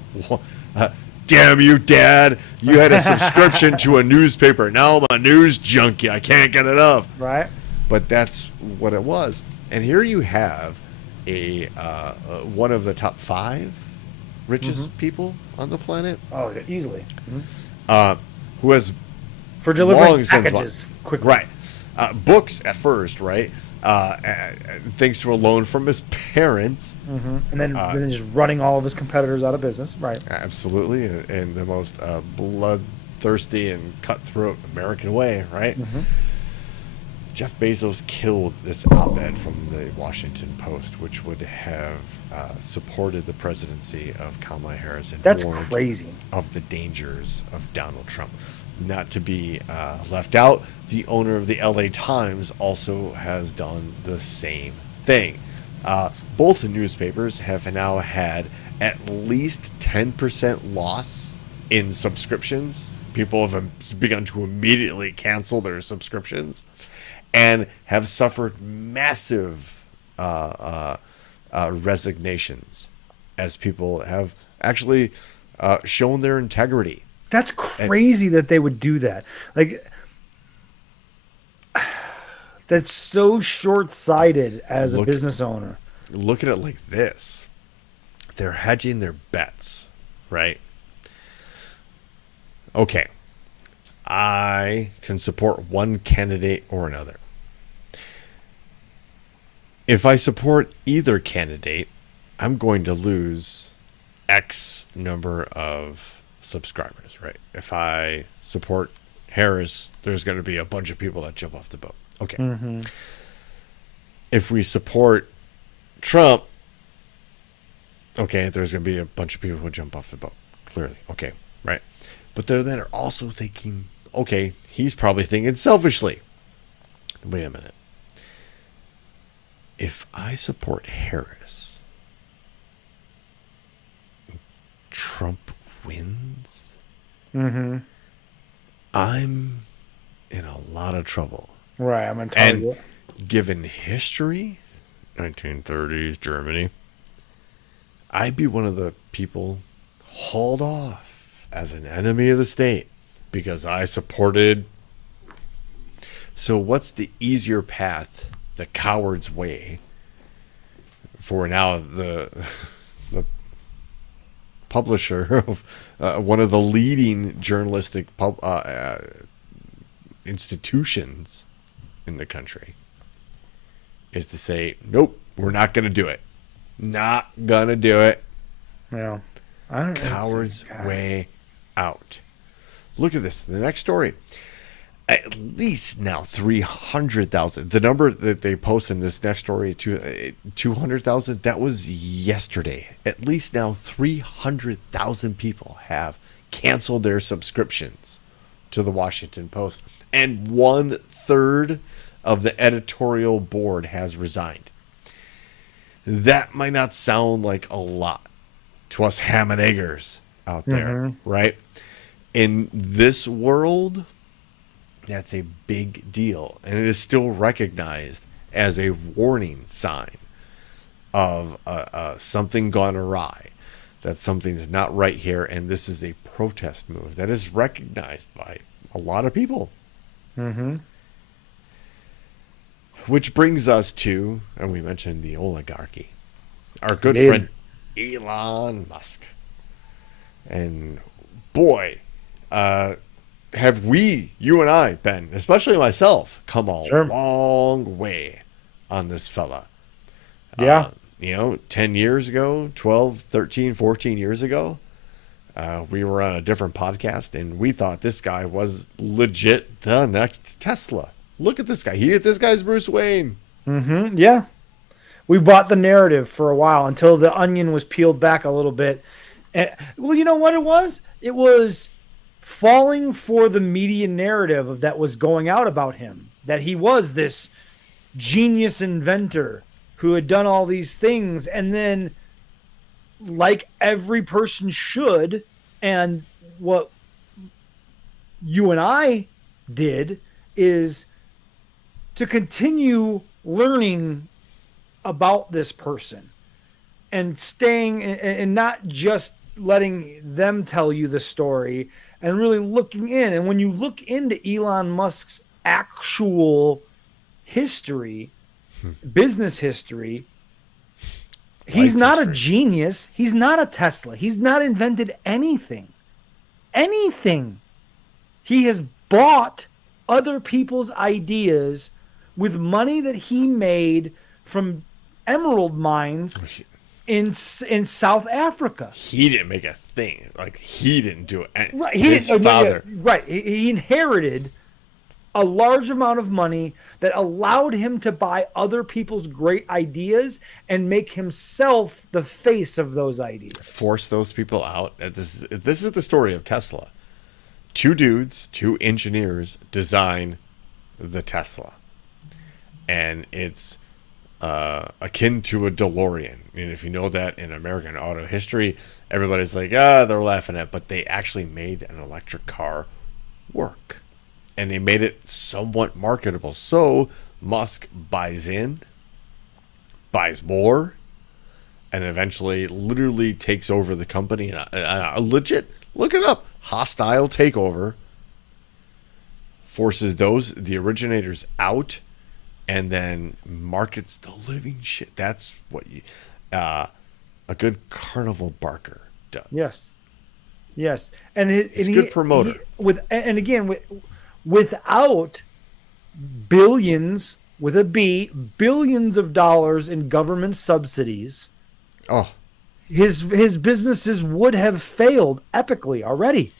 damn you, Dad! You had a subscription to a newspaper. Now I'm a news junkie. I can't get enough. Right. But that's what it was. And here you have a one of the top 5 richest people on the planet. Oh, easily. Who has for delivering long since packages quickly. Right. Books at first, right? Thanks to a loan from his parents. And then just running all of his competitors out of business. Right. Absolutely. In the most bloodthirsty and cutthroat American way, right? Jeff Bezos killed this op-ed from the Washington Post, which would have supported the presidency of Kamala Harris and that's warned crazy of the dangers of Donald Trump. Not to be left out, the owner of the LA Times also has done the same thing. Both the newspapers have now had at least 10% loss in subscriptions. People have begun to immediately cancel their subscriptions, and have suffered massive resignations as people have actually shown their integrity. That's crazy that they would do that. Like, that's so short-sighted as a business owner. Look at it like this. They're hedging their bets, right? Okay. I can support one candidate or another. If I support either candidate, I'm going to lose X number of subscribers, right? If I support Harris, there's going to be a bunch of people that jump off the boat. Okay. If we support Trump, okay, there's going to be a bunch of people who jump off the boat. Clearly. Okay. Right. But they're then also thinking, okay, he's probably thinking selfishly. Wait a minute. If I support Harris, Trump wins, I'm in a lot of trouble. Right, I'm on And target. given history, 1930s Germany, I'd be one of the people hauled off as an enemy of the state because I supported. So what's the easier path, the coward's way, for now the publisher of one of the leading journalistic institutions in the country is to say, nope, we're not going to do it. Not going to do it. Yeah. I don't Coward's way out. Look at this. The next story. At least now 300,000. The number that they post in this next story, 200,000, that was yesterday. At least now 300,000 people have canceled their subscriptions to the Washington Post. And 1/3 of the editorial board has resigned. That might not sound like a lot to us ham and eggers out there, right? In this world, that's a big deal. And it is still recognized as a warning sign of something gone awry, that something's not right here. And this is a protest move that is recognized by a lot of people. Which brings us to, and we mentioned the oligarchy, our good friend Elon Musk. And boy, have we, you and I, Ben, especially myself, come a long way on this fella. Yeah. 10 years ago, 12, 13, 14 years ago, we were on a different podcast, and we thought this guy was legit the next Tesla. Look at this guy. This guy's Bruce Wayne. Yeah. We bought the narrative for a while until the onion was peeled back a little bit. And, well, you know what it was? It was falling for the media narrative that was going out about him, that he was this genius inventor who had done all these things. And then, like every person should, and what you and I did, is to continue learning about this person and staying and not just letting them tell you the story, and really looking in. And when you look into Elon Musk's actual history, business history, he's not a genius. He's not a Tesla. He's not invented anything. He has bought other people's ideas with money that he made from emerald mines in South Africa. He didn't make a thing. Like, he didn't do it. Right. His father. Right. He inherited a large amount of money that allowed him to buy other people's great ideas and make himself the face of those ideas. Force those people out. This is the story of Tesla. Two dudes, two engineers design the Tesla. And it's akin to a DeLorean. And if you know that in American auto history, everybody's like, they're laughing at it. But they actually made an electric car work. And they made it somewhat marketable. So Musk buys in, buys more, and eventually literally takes over the company. A legit, look it up, hostile takeover. Forces the originators out, and then markets the living shit. That's what a good carnival barker does. Yes. And it's a good promoter. Without billions, with a B, billions of dollars in government subsidies, his businesses would have failed epically already.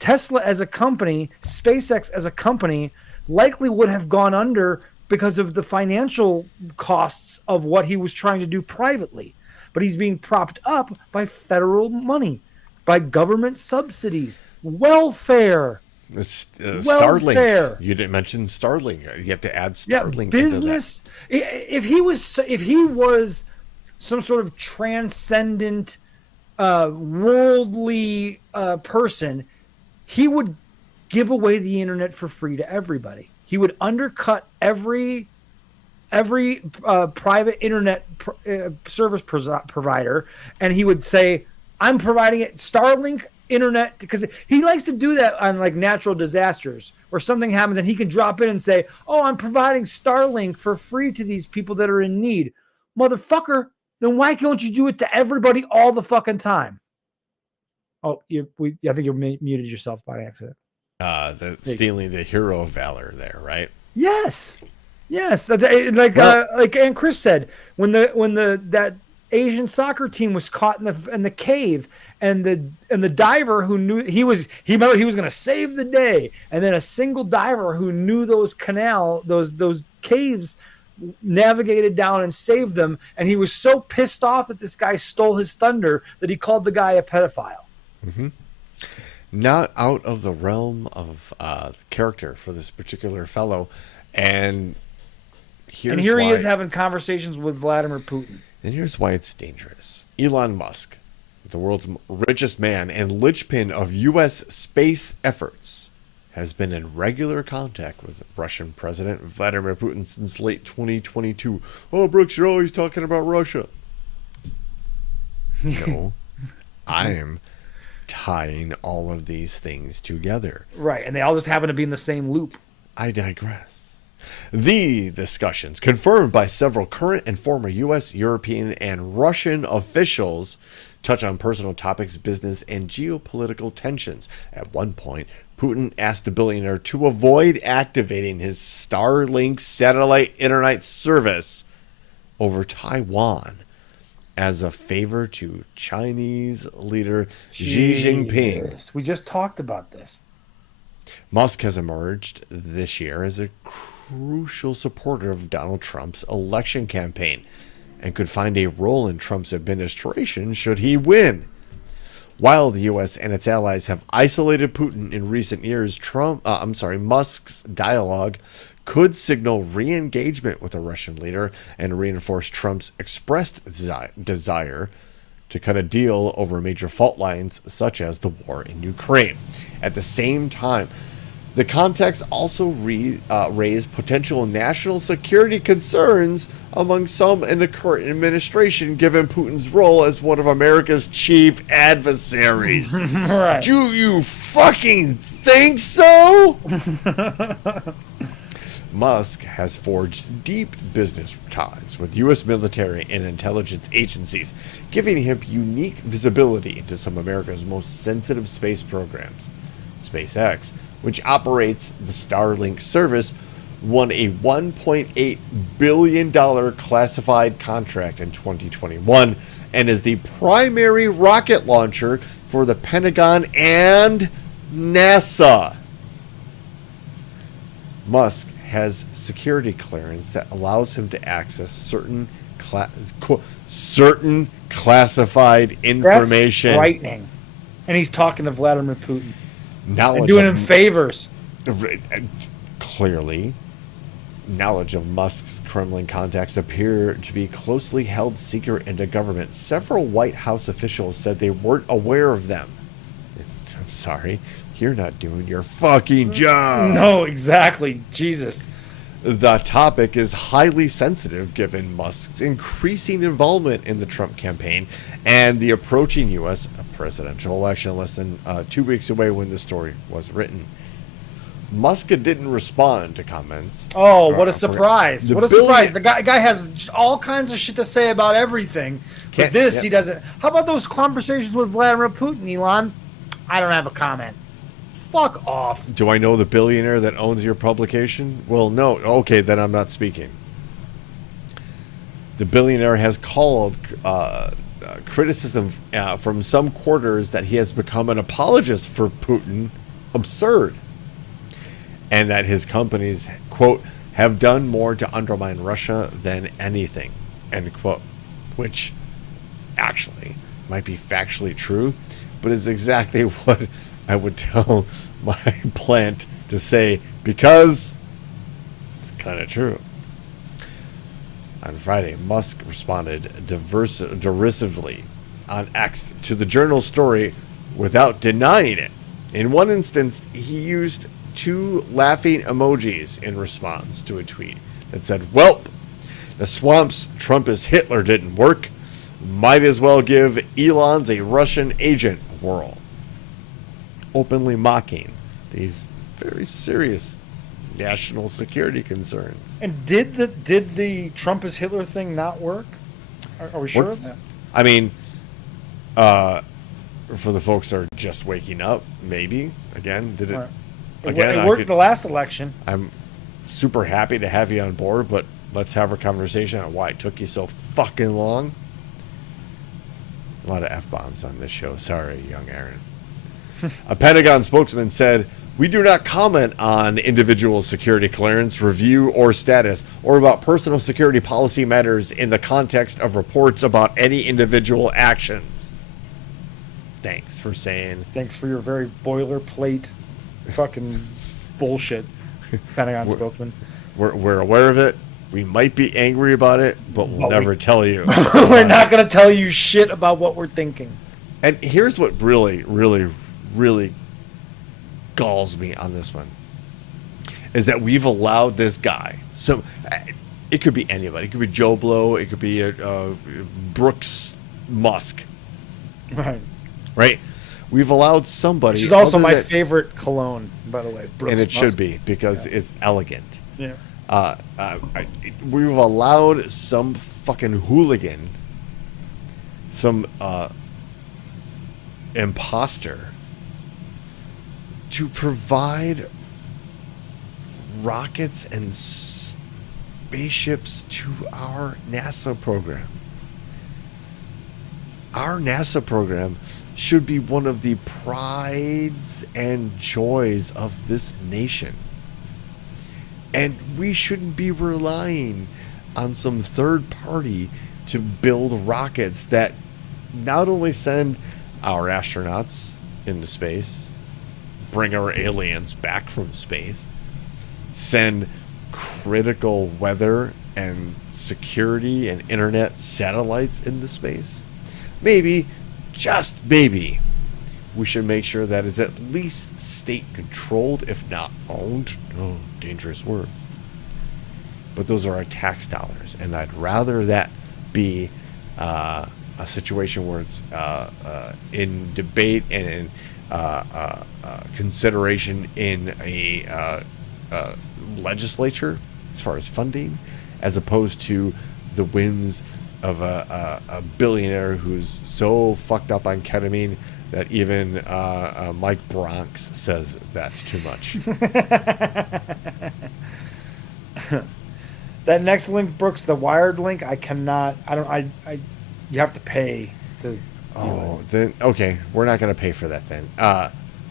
Tesla as a company, SpaceX as a company, likely would have gone under because of the financial costs of what he was trying to do privately. But he's being propped up by federal money, by government subsidies, welfare. Starlink. You didn't mention Starlink. You have to add Starlink. Business. If he was some sort of transcendent, worldly person, he would give away the internet for free to everybody. He would undercut every private internet service provider, and he would say, I'm providing it Starlink internet, because he likes to do that on like natural disasters where something happens and he can drop in and say, oh, I'm providing Starlink for free to these people that are in need. Motherfucker, then why don't you do it to everybody all the fucking time? Oh, I think you muted yourself by accident. Stealing the hero of valor there, right? Yes. Like and Chris said, when that Asian soccer team was caught in the cave, and the diver who knew he was going to save the day, and then a single diver who knew those caves navigated down and saved them, and he was so pissed off that this guy stole his thunder that he called the guy a pedophile. Mm-hmm. Not out of the realm of character for this particular fellow, and here he is having conversations with Vladimir Putin. And here's why it's dangerous. Elon Musk, the world's richest man and linchpin of U.S. space efforts, has been in regular contact with Russian President Vladimir Putin since late 2022. Oh, Brooks, you're always talking about Russia. No, I'm tying all of these things together. Right, and they all just happen to be in the same loop. I digress. The discussions, confirmed by several current and former U.S., European, and Russian officials, touch on personal topics, business, and geopolitical tensions. At one point, Putin asked the billionaire to avoid activating his Starlink satellite internet service over Taiwan as a favor to Chinese leader Xi Jinping. We just talked about this. Musk has emerged this year as a crucial supporter of Donald Trump's election campaign and could find a role in Trump's administration should he win. While the U.S. and its allies have isolated Putin in recent years, Musk's dialogue could signal re-engagement with the Russian leader and reinforce Trump's expressed desire to cut a deal over major fault lines such as the war in Ukraine. At the same time, the context also raised potential national security concerns among some in the current administration, given Putin's role as one of America's chief adversaries. Right. Do you fucking think so? Musk has forged deep business ties with U.S. military and intelligence agencies, giving him unique visibility into some of America's most sensitive space programs. SpaceX, which operates the Starlink service, won a $1.8 billion classified contract in 2021 and is the primary rocket launcher for the Pentagon and NASA. Musk has security clearance that allows him to access certain classified information. That's frightening. And he's talking to Vladimir Putin. And doing him favors. Clearly, knowledge of Musk's Kremlin contacts appear to be closely held secret in the government. Several White House officials said they weren't aware of them. I'm sorry, you're not doing your fucking job. No, exactly. Jesus. The topic is highly sensitive given Musk's increasing involvement in the Trump campaign and the approaching U.S. presidential election less than 2 weeks away when the story was written. Musk didn't respond to comments. Oh, what a surprise. What a surprise. The guy has all kinds of shit to say about everything. But he doesn't. How about those conversations with Vladimir Putin, Elon? I don't have a comment. Fuck off. Do I know the billionaire that owns your publication? Well, no. Okay, then I'm not speaking. The billionaire has called criticism from some quarters that he has become an apologist for Putin absurd, and that his companies, quote, have done more to undermine Russia than anything, end quote, which actually might be factually true, but is exactly what I would tell my plant to say, because it's kind of true. On Friday, Musk responded derisively on X to the Journal story without denying it. In one instance, he used 2 laughing emojis in response to a tweet that said, "Welp, the swamp's Trump is Hitler didn't work. Might as well give Elon's a Russian agent whirl." Openly mocking these very serious national security concerns. And did the Trump is Hitler thing not work? Are we sure of that? I mean, for the folks that are just waking up, maybe. Again, did it? Right. Again, it worked the last election. I'm super happy to have you on board, but let's have a conversation on why it took you so fucking long. A lot of F-bombs on this show. Sorry, young Aaron. A Pentagon spokesman said, "We do not comment on individual security clearance, review, or status, or about personal security policy matters in the context of reports about any individual actions." Thanks for saying. Thanks for your very boilerplate fucking bullshit, Pentagon spokesman. We're aware of it. We might be angry about it, but we'll never tell you. We're not going to tell you shit about what we're thinking. And here's what really, really, really galls me on this one, is that we've allowed this guy. So it could be anybody. It could be Joe Blow. It could be Brooks Musk. Right? We've allowed somebody. Which is also my favorite cologne, by the way. Brooks and it Musk. should be, because it's elegant. Yeah. We've allowed some fucking hooligan, some imposter, to provide rockets and spaceships to our NASA program. Our NASA program should be one of the prides and joys of this nation. And we shouldn't be relying on some third party to build rockets that not only send our astronauts into space, bring our aliens back from space, send critical weather and security and internet satellites into space. Maybe, just maybe, we should make sure that is at least state controlled, if not owned. Oh, dangerous words. But those are our tax dollars, and I'd rather that be a situation where it's in debate and in consideration in a legislature as far as funding, as opposed to the whims of a billionaire who's so fucked up on ketamine that even Mike Bronx says that's too much. That next link, Brooks, the Wired link, I cannot. You have to pay to. Oh, then okay, we're not going to pay for that then.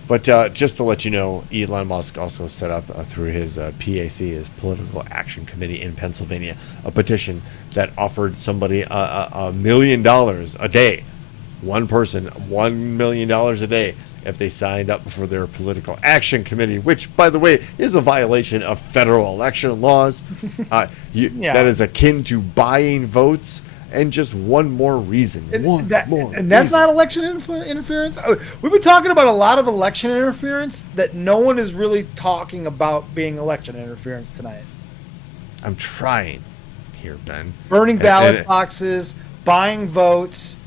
But just to let you know, Elon Musk also set up through his PAC, his Political Action Committee in Pennsylvania, a petition that offered somebody $1 million a day. One person, $1 million a day if they signed up for their Political Action Committee, which, by the way, is a violation of federal election laws. That is akin to buying votes. And just one more reason. And that's not election interference? We've been talking about a lot of election interference that no one is really talking about being election interference tonight. I'm trying here, Ben. Burning ballot boxes, buying votes.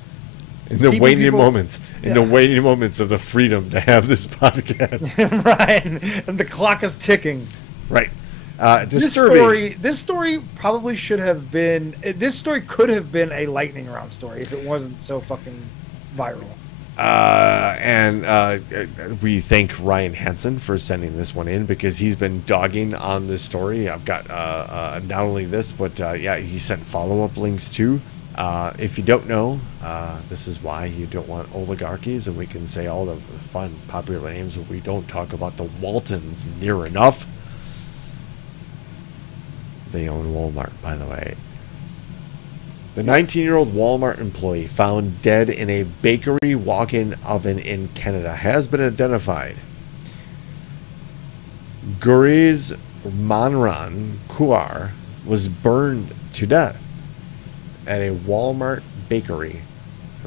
In the waning moments. In the waning moments of the freedom to have this podcast. Right. And the clock is ticking. Right. This story probably should have been. This story could have been a lightning round story if it wasn't so fucking viral. And we thank Ryan Hansen for sending this one in, because he's been dogging on this story. I've got not only this, but he sent follow-up links too. If you don't know, this is why you don't want oligarchies, and we can say all the fun, popular names, but we don't talk about the Waltons near enough. They own Walmart, by the way. The 19-year-old Walmart employee found dead in a bakery walk-in oven in Canada has been identified. Guriz Manran Kuar was burned to death at a Walmart bakery,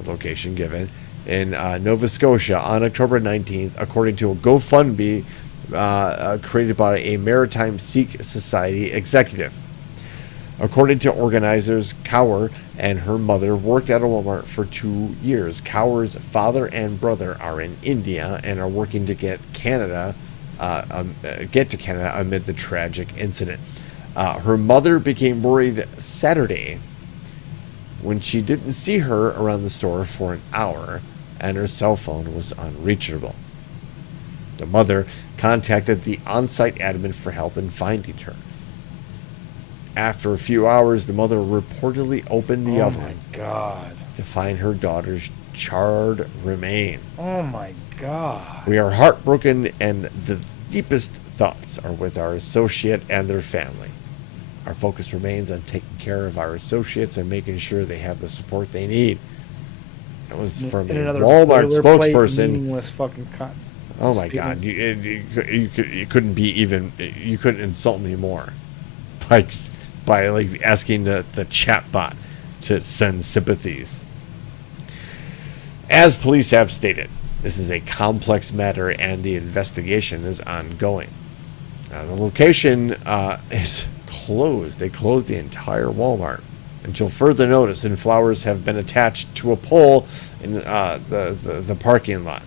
a location given in Nova Scotia on October 19th, according to a GoFundMe created by a Maritime Sikh Society executive. According to organizers, Kaur and her mother worked at a Walmart for 2 years. Kaur's father and brother are in India and are working to get to Canada amid the tragic incident. Her mother became worried Saturday when she didn't see her around the store for an hour and her cell phone was unreachable. The mother contacted the on-site admin for help in finding her. After a few hours, the mother reportedly opened the oven. Oh my God. To find her daughter's charred remains. Oh my God. We are heartbroken, and the deepest thoughts are with our associate and their family. Our focus remains on taking care of our associates and making sure they have the support they need. That was from a Walmart spokesperson. Meaningless fucking oh my God! You couldn't be even. You couldn't insult me more, by like asking the chat bot to send sympathies. As police have stated, this is a complex matter and the investigation is ongoing. The location is closed. They closed the entire Walmart until further notice, and flowers have been attached to a pole in the parking lot.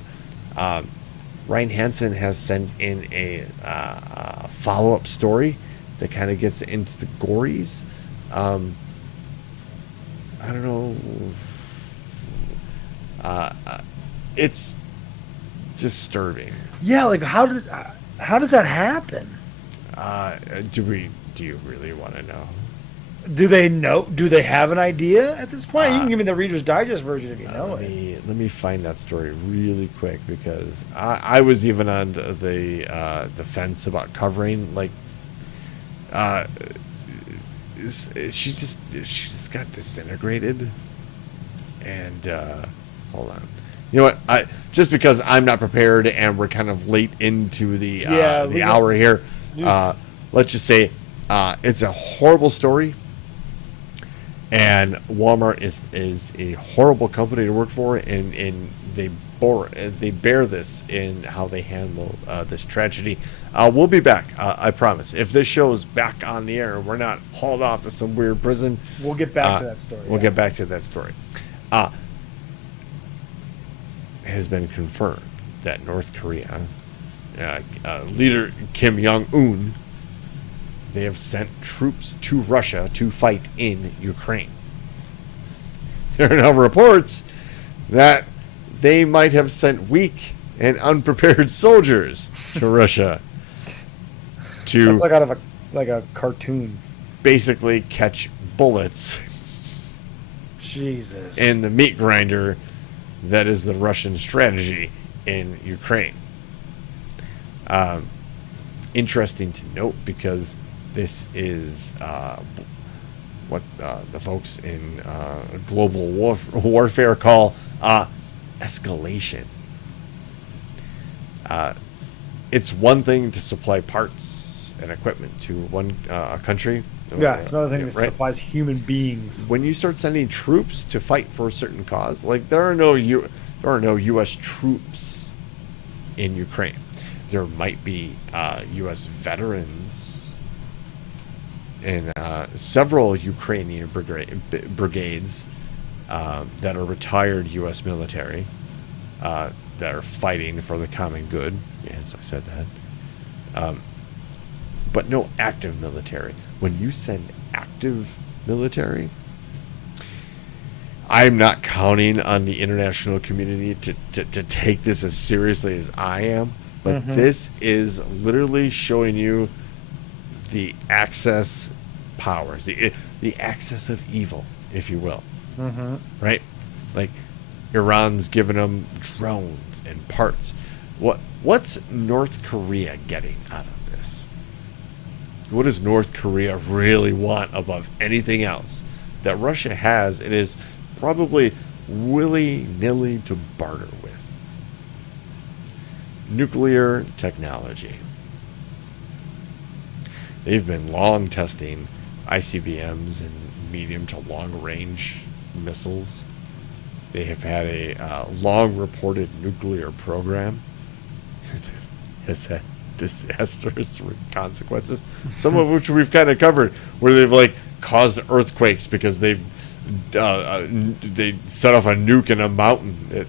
Ryan Hansen has sent in a follow-up story that kind of gets into the gories. I don't know. It's disturbing. Yeah, like how does that happen? Do you really want to know? Do they know? Do they have an idea at this point? You can give me the Reader's Digest version if you know it. Let me find that story really quick, because I was even on the fence about covering, like, she just got disintegrated, and hold on. You know what? Just because I'm not prepared and we're kind of late into the hour here, let's just say it's a horrible story, and Walmart is a horrible company to work for, and they bear this in how they handle this tragedy. We'll be back, I promise. If this show is back on the air and we're not hauled off to some weird prison, we'll get back to that story. We'll get back to that story. Has been confirmed that North Korea leader Kim Jong-un, they have sent troops to Russia to fight in Ukraine. There are now reports that they might have sent weak and unprepared soldiers to Russia to That's like out of a cartoon. Basically catch bullets. Jesus. In the meat grinder that is the Russian strategy in Ukraine. Interesting to note, because this is what the folks in global warfare call escalation. It's one thing to supply parts and equipment to one country. Yeah, it's another thing that right? supplies human beings. When you start sending troops to fight for a certain cause, like there are no U.S. troops in Ukraine. There might be U.S. veterans in several Ukrainian brigades that are retired U.S. military that are fighting for the common good. Yes, I said that. But no active military. When you send active military, I'm not counting on the international community to take this as seriously as I am, but this is literally showing you the Axis powers, the axis of evil, if you will. Right? Like Iran's giving them drones and parts. What's North Korea getting out of this? What does North Korea really want above anything else that Russia has and is probably willy-nilly to barter with? Nuclear technology. They've been long testing ICBMs and medium to long-range missiles. They have had a long reported nuclear program. Has had disastrous consequences, some of which we've kind of covered, where they've like caused earthquakes because they set off a nuke in a mountain.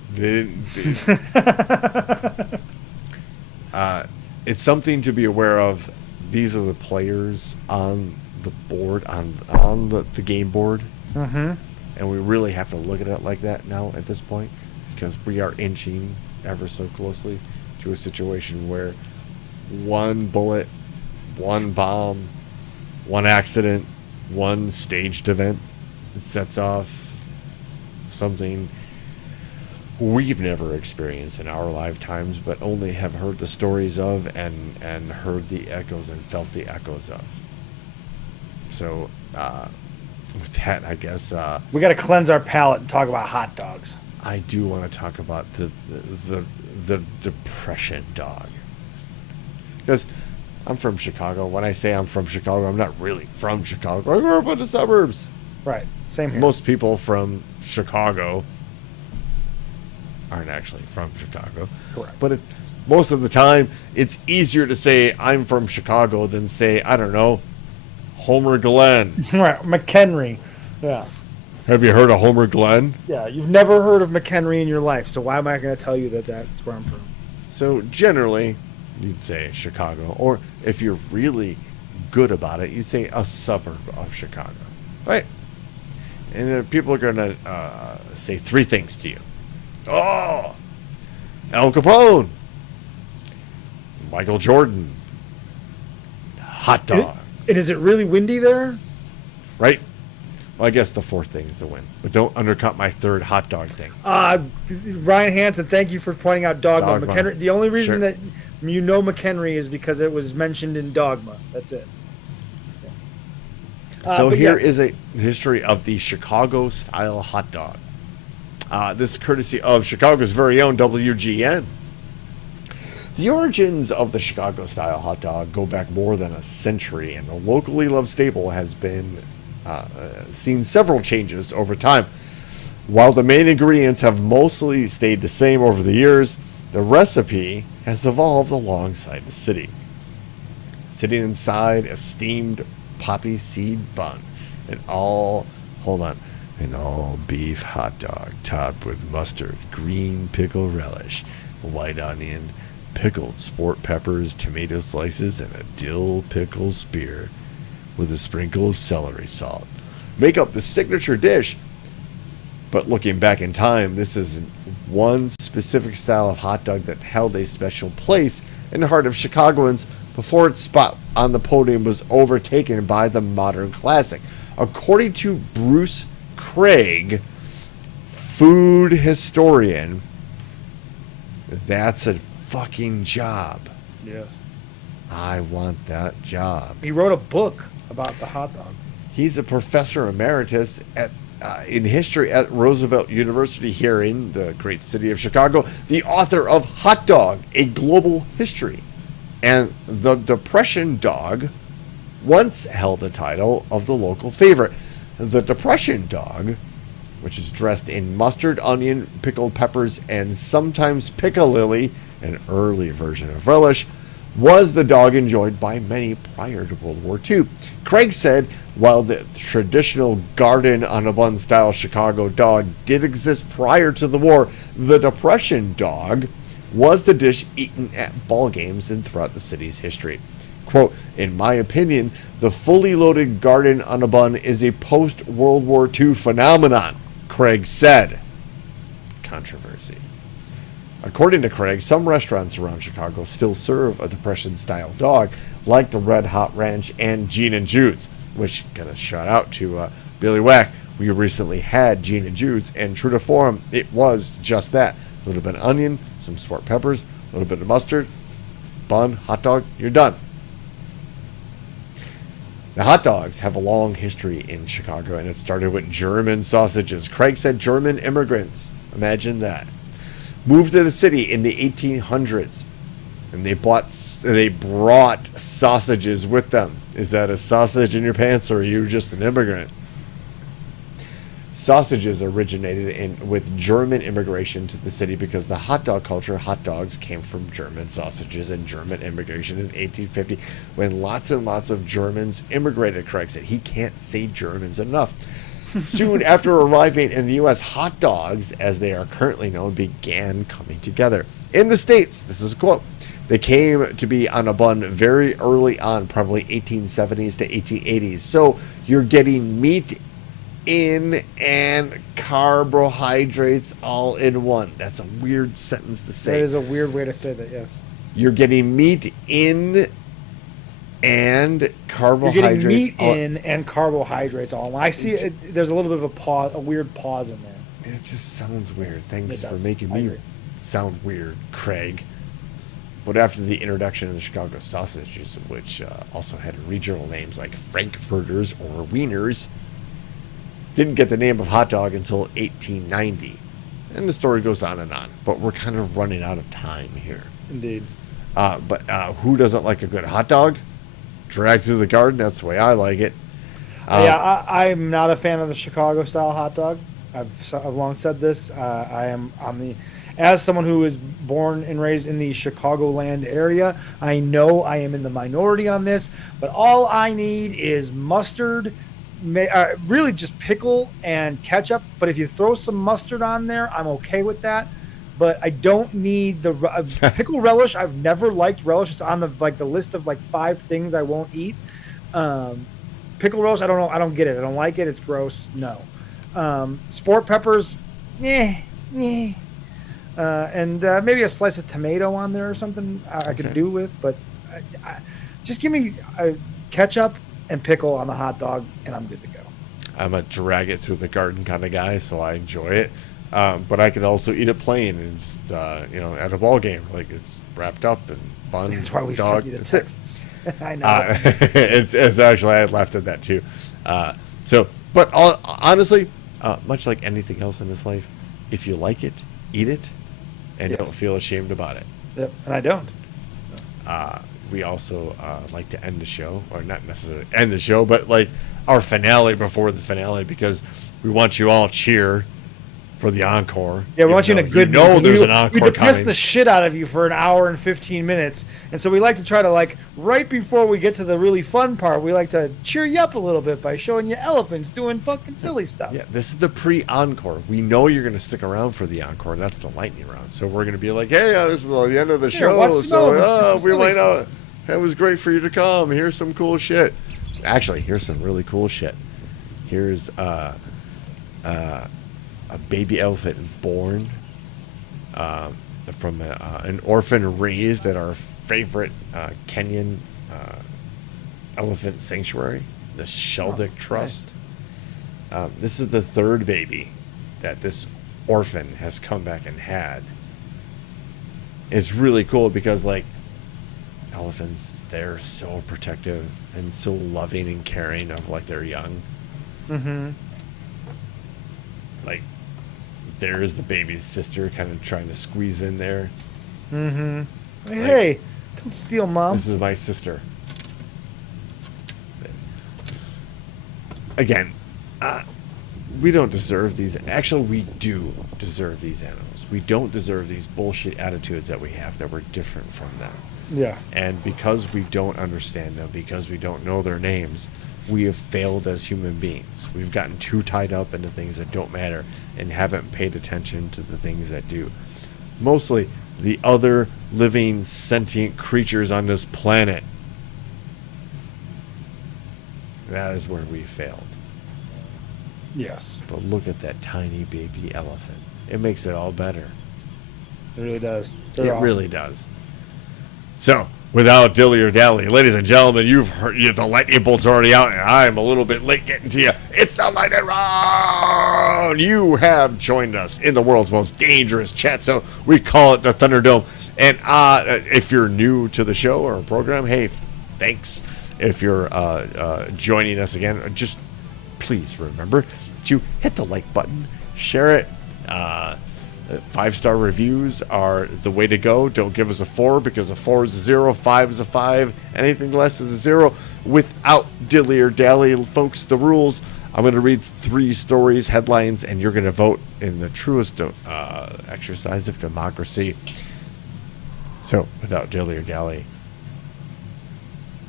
It's something to be aware of. These are the players on the board, on the game board. Mm-hmm. And we really have to look at it like that now at this point, because we are inching ever so closely to a situation where one bullet, one bomb, one accident, one staged event sets off something we've never experienced in our lifetimes, but only have heard the stories of and heard the echoes and felt the echoes of. So, with that, I guess we got to cleanse our palate and talk about hot dogs. I do want to talk about the depression dog, because I'm from Chicago. When I say I'm from Chicago, I'm not really from Chicago. I grew up in the suburbs. Right. Same here. Most people from Chicago aren't actually from Chicago. Correct. But it's most of the time it's easier to say I'm from Chicago than say, I don't know, Homer Glen. Right. McHenry. Yeah. Have you heard of Homer Glen? Yeah. You've never heard of McHenry in your life, so why am I going to tell you that that's where I'm from? So generally, you'd say Chicago, or if you're really good about it, you'd say a suburb of Chicago, right? And then people are going to say three things to you. Oh, Al Capone, Michael Jordan, hot dogs. And is it really windy there? Right? Well, I guess the fourth thing is the win. But don't undercut my third hot dog thing. Ryan Hansen, thank you for pointing out Dogma. Dogma. McHenry, the only reason Sure. that you know McHenry is because it was mentioned in Dogma. That's it. So but here yes. is a history of the Chicago-style hot dog. This is courtesy of Chicago's very own WGN. The origins of the Chicago-style hot dog go back more than a century, and the locally loved staple has been seen several changes over time. While the main ingredients have mostly stayed the same over the years, the recipe has evolved alongside the city. Sitting inside a steamed poppy seed bun, an all beef hot dog topped with mustard, green pickle relish, white onion, pickled sport peppers, tomato slices, and a dill pickle spear with a sprinkle of celery salt make up the signature dish. But looking back in time, this is one specific style of hot dog that held a special place in the heart of Chicagoans before its spot on the podium was overtaken by the modern classic. According to Bruce Craig, food historian, that's a fucking job. Yes. I want that job. He wrote a book about the hot dog. He's a professor emeritus in history at Roosevelt University here in the great city of Chicago, the author of Hot Dog, A Global History. And the Depression Dog once held the title of the local favorite. The Depression Dog, which is dressed in mustard, onion, pickled peppers, and sometimes piccalilli, an early version of relish, was the dog enjoyed by many prior to World War II. Craig said, while the traditional garden on a bun style Chicago dog did exist prior to the war, the Depression Dog was the dish eaten at ball games and throughout the city's history. Quote, in my opinion, the fully loaded garden on a bun is a post-World War II phenomenon, Craig said. Controversy. According to Craig, some restaurants around Chicago still serve a Depression-style dog, like the Red Hot Ranch and Gene and Jude's, which got a shout out to Billy Wack. We recently had Gene and Jude's, and true to form, it was just that. A little bit of onion, some sport peppers, a little bit of mustard, bun, hot dog, you're done. Now, hot dogs have a long history in Chicago, and it started with German sausages. Craig said German immigrants, imagine that, moved to the city in the 1800s, and they brought sausages with them. Is that a sausage in your pants, or are you just an immigrant? Sausages originated with German immigration to the city because the hot dog culture, hot dogs came from German sausages and German immigration in 1850 when lots and lots of Germans immigrated. Craig said he can't say Germans enough. Soon after arriving in the U.S., hot dogs, as they are currently known, began coming together. In the States, this is a quote, they came to be on a bun very early on, probably 1870s to 1880s. So you're getting meat in and carbohydrates all in one. That's a weird sentence to say. That is a weird way to say that, yes. You're getting meat in and carbohydrates. You're getting meat in and carbohydrates all in one. I see there's a little bit of a weird pause in there. It just sounds weird. Thanks for does. making I me agree. sound weird, Craig. But after the introduction of the Chicago sausages, which also had regional names like Frankfurters or Wieners, didn't get the name of hot dog until 1890. And the story goes on and on. But we're kind of running out of time here. Indeed. But who doesn't like a good hot dog? Dragged through the garden, that's the way I like it. I'm not a fan of the Chicago style hot dog. I've long said this. As someone who was born and raised in the Chicagoland area, I know I am in the minority on this, but all I need is mustard, really just pickle and ketchup. But if you throw some mustard on there, I'm okay with that. But I don't need the pickle relish. I've never liked relish. It's on the list of 5 things I won't eat. Pickle relish, I don't know. I don't get it. I don't like it. It's gross. No. Sport peppers, and maybe a slice of tomato on there or something I could do with. But just give me ketchup and pickle on the hot dog, and I'm good to go. I'm a drag it through the garden kind of guy, so I enjoy it. But I could also eat it plain and just, at a ball game, like it's wrapped up and bun. That's why we dog. sent you to That's Texas. I know. It's actually, I laughed at that too. But honestly, much like anything else in this life, if you like it, eat it, and Yes. don't feel ashamed about it. Yep, and I don't. We also like to end the show, or not necessarily end the show, but like our finale before the finale, because we want you all cheer for the encore. Yeah, we want you in a good mood. There's an encore We depress coming. the shit out of you for an hour and 15 minutes. And so we like to try to, right before we get to the really fun part, we like to cheer you up a little bit by showing you elephants doing fucking silly stuff. Yeah, this is the pre-encore. We know you're going to stick around for the encore. That's the lightning round. So we're going to be like, hey, this is the end of the show. watch some So elephants, do some we silly might not. It was great for you to come. Here's some cool shit. Actually, here's some really cool shit. Here's a baby elephant born from an orphan raised at our favorite Kenyan elephant sanctuary, the Sheldick Trust. This is the 3rd baby that this orphan has come back and had. It's really cool because, elephants, they're so protective and so loving and caring of, their young. Mm-hmm. There's the baby's sister kind of trying to squeeze in there. Mm-hmm. Hey, don't steal, Mom. This is my sister. Again, we don't deserve these. Actually, we do deserve these animals. We don't deserve these bullshit attitudes that we have, that we're different from them. Yeah. And because we don't understand them, because we don't know their names, we have failed as human beings. We've gotten too tied up into things that don't matter and haven't paid attention to the things that do. Mostly the other living sentient creatures on this planet. That is where we failed. Yes. But look at that tiny baby elephant. It makes it all better. It really does. It really does. So, without dilly or dally, ladies and gentlemen, you've heard the lightning bolt's already out, and I'm a little bit late getting to you. It's the lightning round. You have joined us in the world's most dangerous chat zone. We call it the Thunderdome. And if you're new to the show or program, hey, thanks. If you're joining us again, just please remember to hit the like button, share it. 5-star reviews are the way to go. Don't give us a 4 because a 4 is a 0, 5 is a 5. Anything less is a 0. Without dilly or dally, folks, the rules. I'm going to read 3 stories, headlines, and you're going to vote in the truest exercise of democracy. So, without dilly or dally,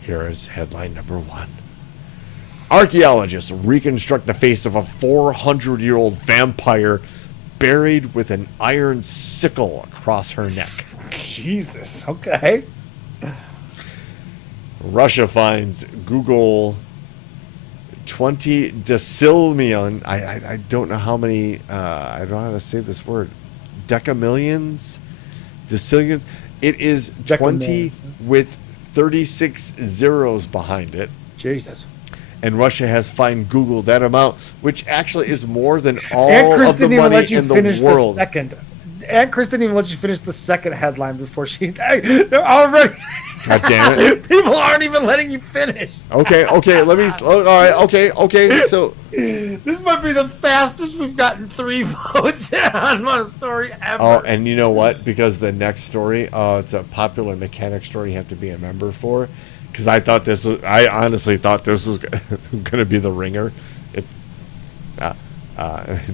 here is headline number 1. Archaeologists reconstruct the face of a 400-year-old vampire buried with an iron sickle across her neck. Jesus. Okay. Russia finds Google 20 decillion. I don't know how many. I don't know how to say this word. Decamillions, decillions. It is 20 with 36 zeros behind it. Jesus. And Russia has fined Google that amount, which actually is more than all Aunt Chris of the didn't even money let you in the finish world. the second. Aunt Chris didn't even let you finish the second headline before she. They're already. God damn it! People aren't even letting you finish. Okay. Let me. All right. Okay. So This might be the fastest we've gotten 3 votes on a story ever. Oh, and you know what? Because the next story, it's a popular mechanic store you have to be a member for. Because I honestly thought this was going to be the ringer.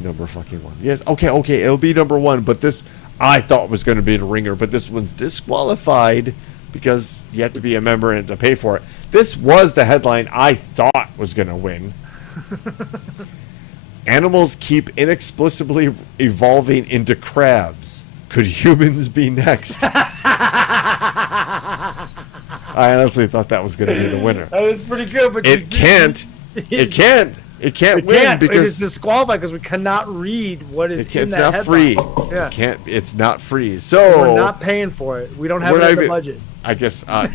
Number fucking 1. Yes, okay, it'll be number 1. But this, I thought was going to be the ringer. But this one's disqualified because you have to be a member and to pay for it. This was the headline I thought was going to win. Animals keep inexplicably evolving into crabs. Could humans be next? I honestly thought that was going to be the winner. That was pretty good, but It can't win it is because disqualified because we cannot read what is in it's that not free. Yeah. It's not free. So We're not paying for it. We don't have We're it not in the even- budget. I guess Now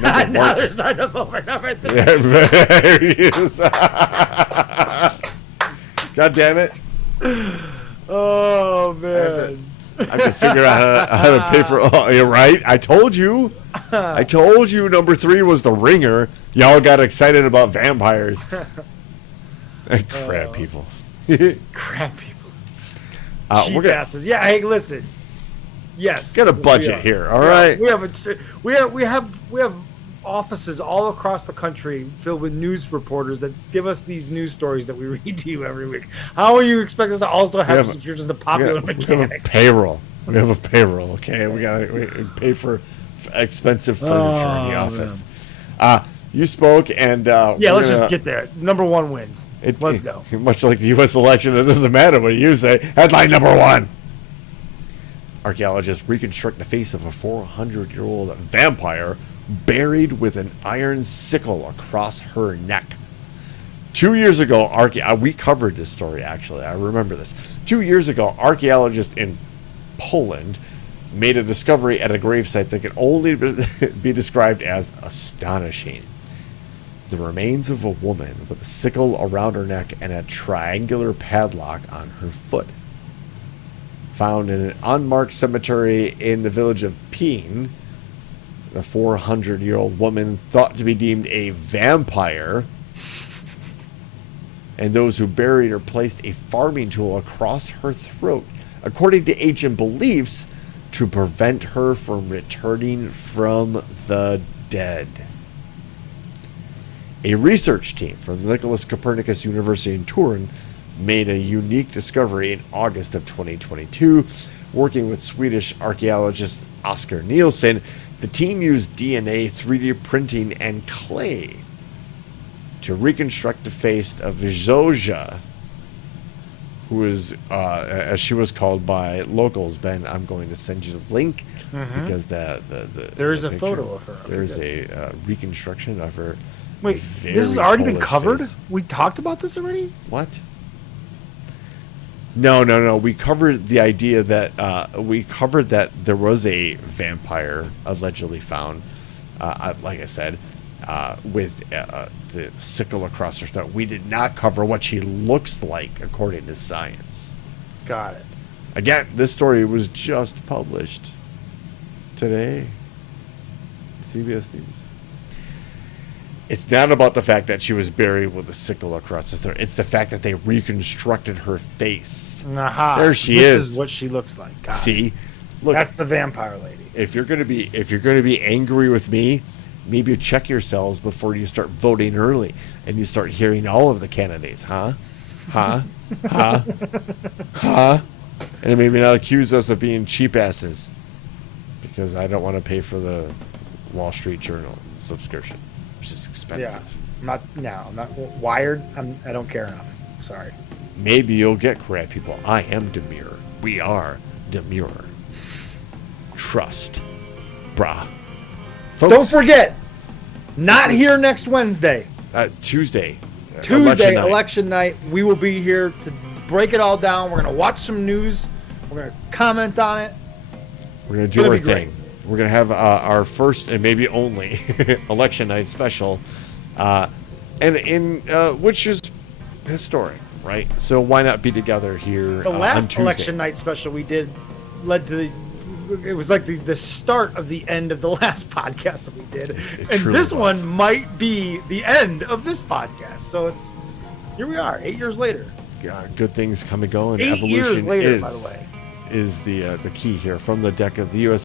there's not enough over number 3. There he is. God damn it. Oh man. I have to figure out how to pay for. Oh, you're right. I told you. Number 3 was the ringer. Y'all got excited about vampires. Crap people. Crap people. We're Cheap gonna asses. Yeah, hey, listen. Yes. get a we budget are. here. All right. We have offices all across the country filled with news reporters that give us these news stories that we read to you every week. How will you expect us to also have subscriptions to Popular We have a Mechanics? payroll. We have a payroll. Okay, we pay for expensive furniture in the office. You spoke, and Let's just get there. Number 1 wins. Let's go. Much like the U.S. election, it doesn't matter what you say. Headline number 1: Archaeologists reconstruct the face of a 400-year-old vampire buried with an iron sickle across her neck. 2 years ago, we covered this story, actually. I remember this. 2 years ago, archaeologists in Poland made a discovery at a gravesite that can only be described as astonishing. The remains of a woman with a sickle around her neck and a triangular padlock on her foot. Found in an unmarked cemetery in the village of Peen, the 400-year-old woman thought to be deemed a vampire, and those who buried her placed a farming tool across her throat, according to ancient beliefs, to prevent her from returning from the dead. A research team from Nicholas Copernicus University in Turin made a unique discovery in August of 2022. Working with Swedish archaeologist Oskar Nielsen, the team used DNA, 3D printing, and clay to reconstruct the face of Zoja, who is, as she was called by locals. Ben, I'm going to send you the link because there is the a photo of her. There is a reconstruction of her. Wait, this has already been covered? We talked about this already? What? No. We covered the idea that there was a vampire allegedly found, like I said, with the sickle across her throat. We did not cover what she looks like according to science. Got it. Again, this story was just published today. CBS News. It's not about the fact that she was buried with a sickle across the throat. It's the fact that they reconstructed her face. Aha. There she this is. is what she looks like. God. See, look, That's the vampire lady. if you're gonna be angry with me, maybe you check yourselves before you start voting early and you start hearing all of the candidates, huh? And maybe not accuse us of being cheap asses because I don't want to pay for the Wall Street Journal subscription, which is expensive. Yeah, I'm not Wired. I don't care enough. Sorry. Maybe you'll get crap people. I am Demure. We are Demure. Trust, brah. Folks, Don't forget, not here next Wednesday. Tuesday. Tuesday, election night. We will be here to break it all down. We're going to watch some news. We're going to comment on it. We're going to do our thing. We're going to have our first and maybe only election night special, which is historic, right? So why not be together here? The on last Tuesday? election night special we did led to it was like the start of the end of the last podcast that we did. And this one might be the end of this podcast. So here we are, 8 years later. Good things come and go, and 8 evolution years later, by the way. is the key here from the deck of the U.S.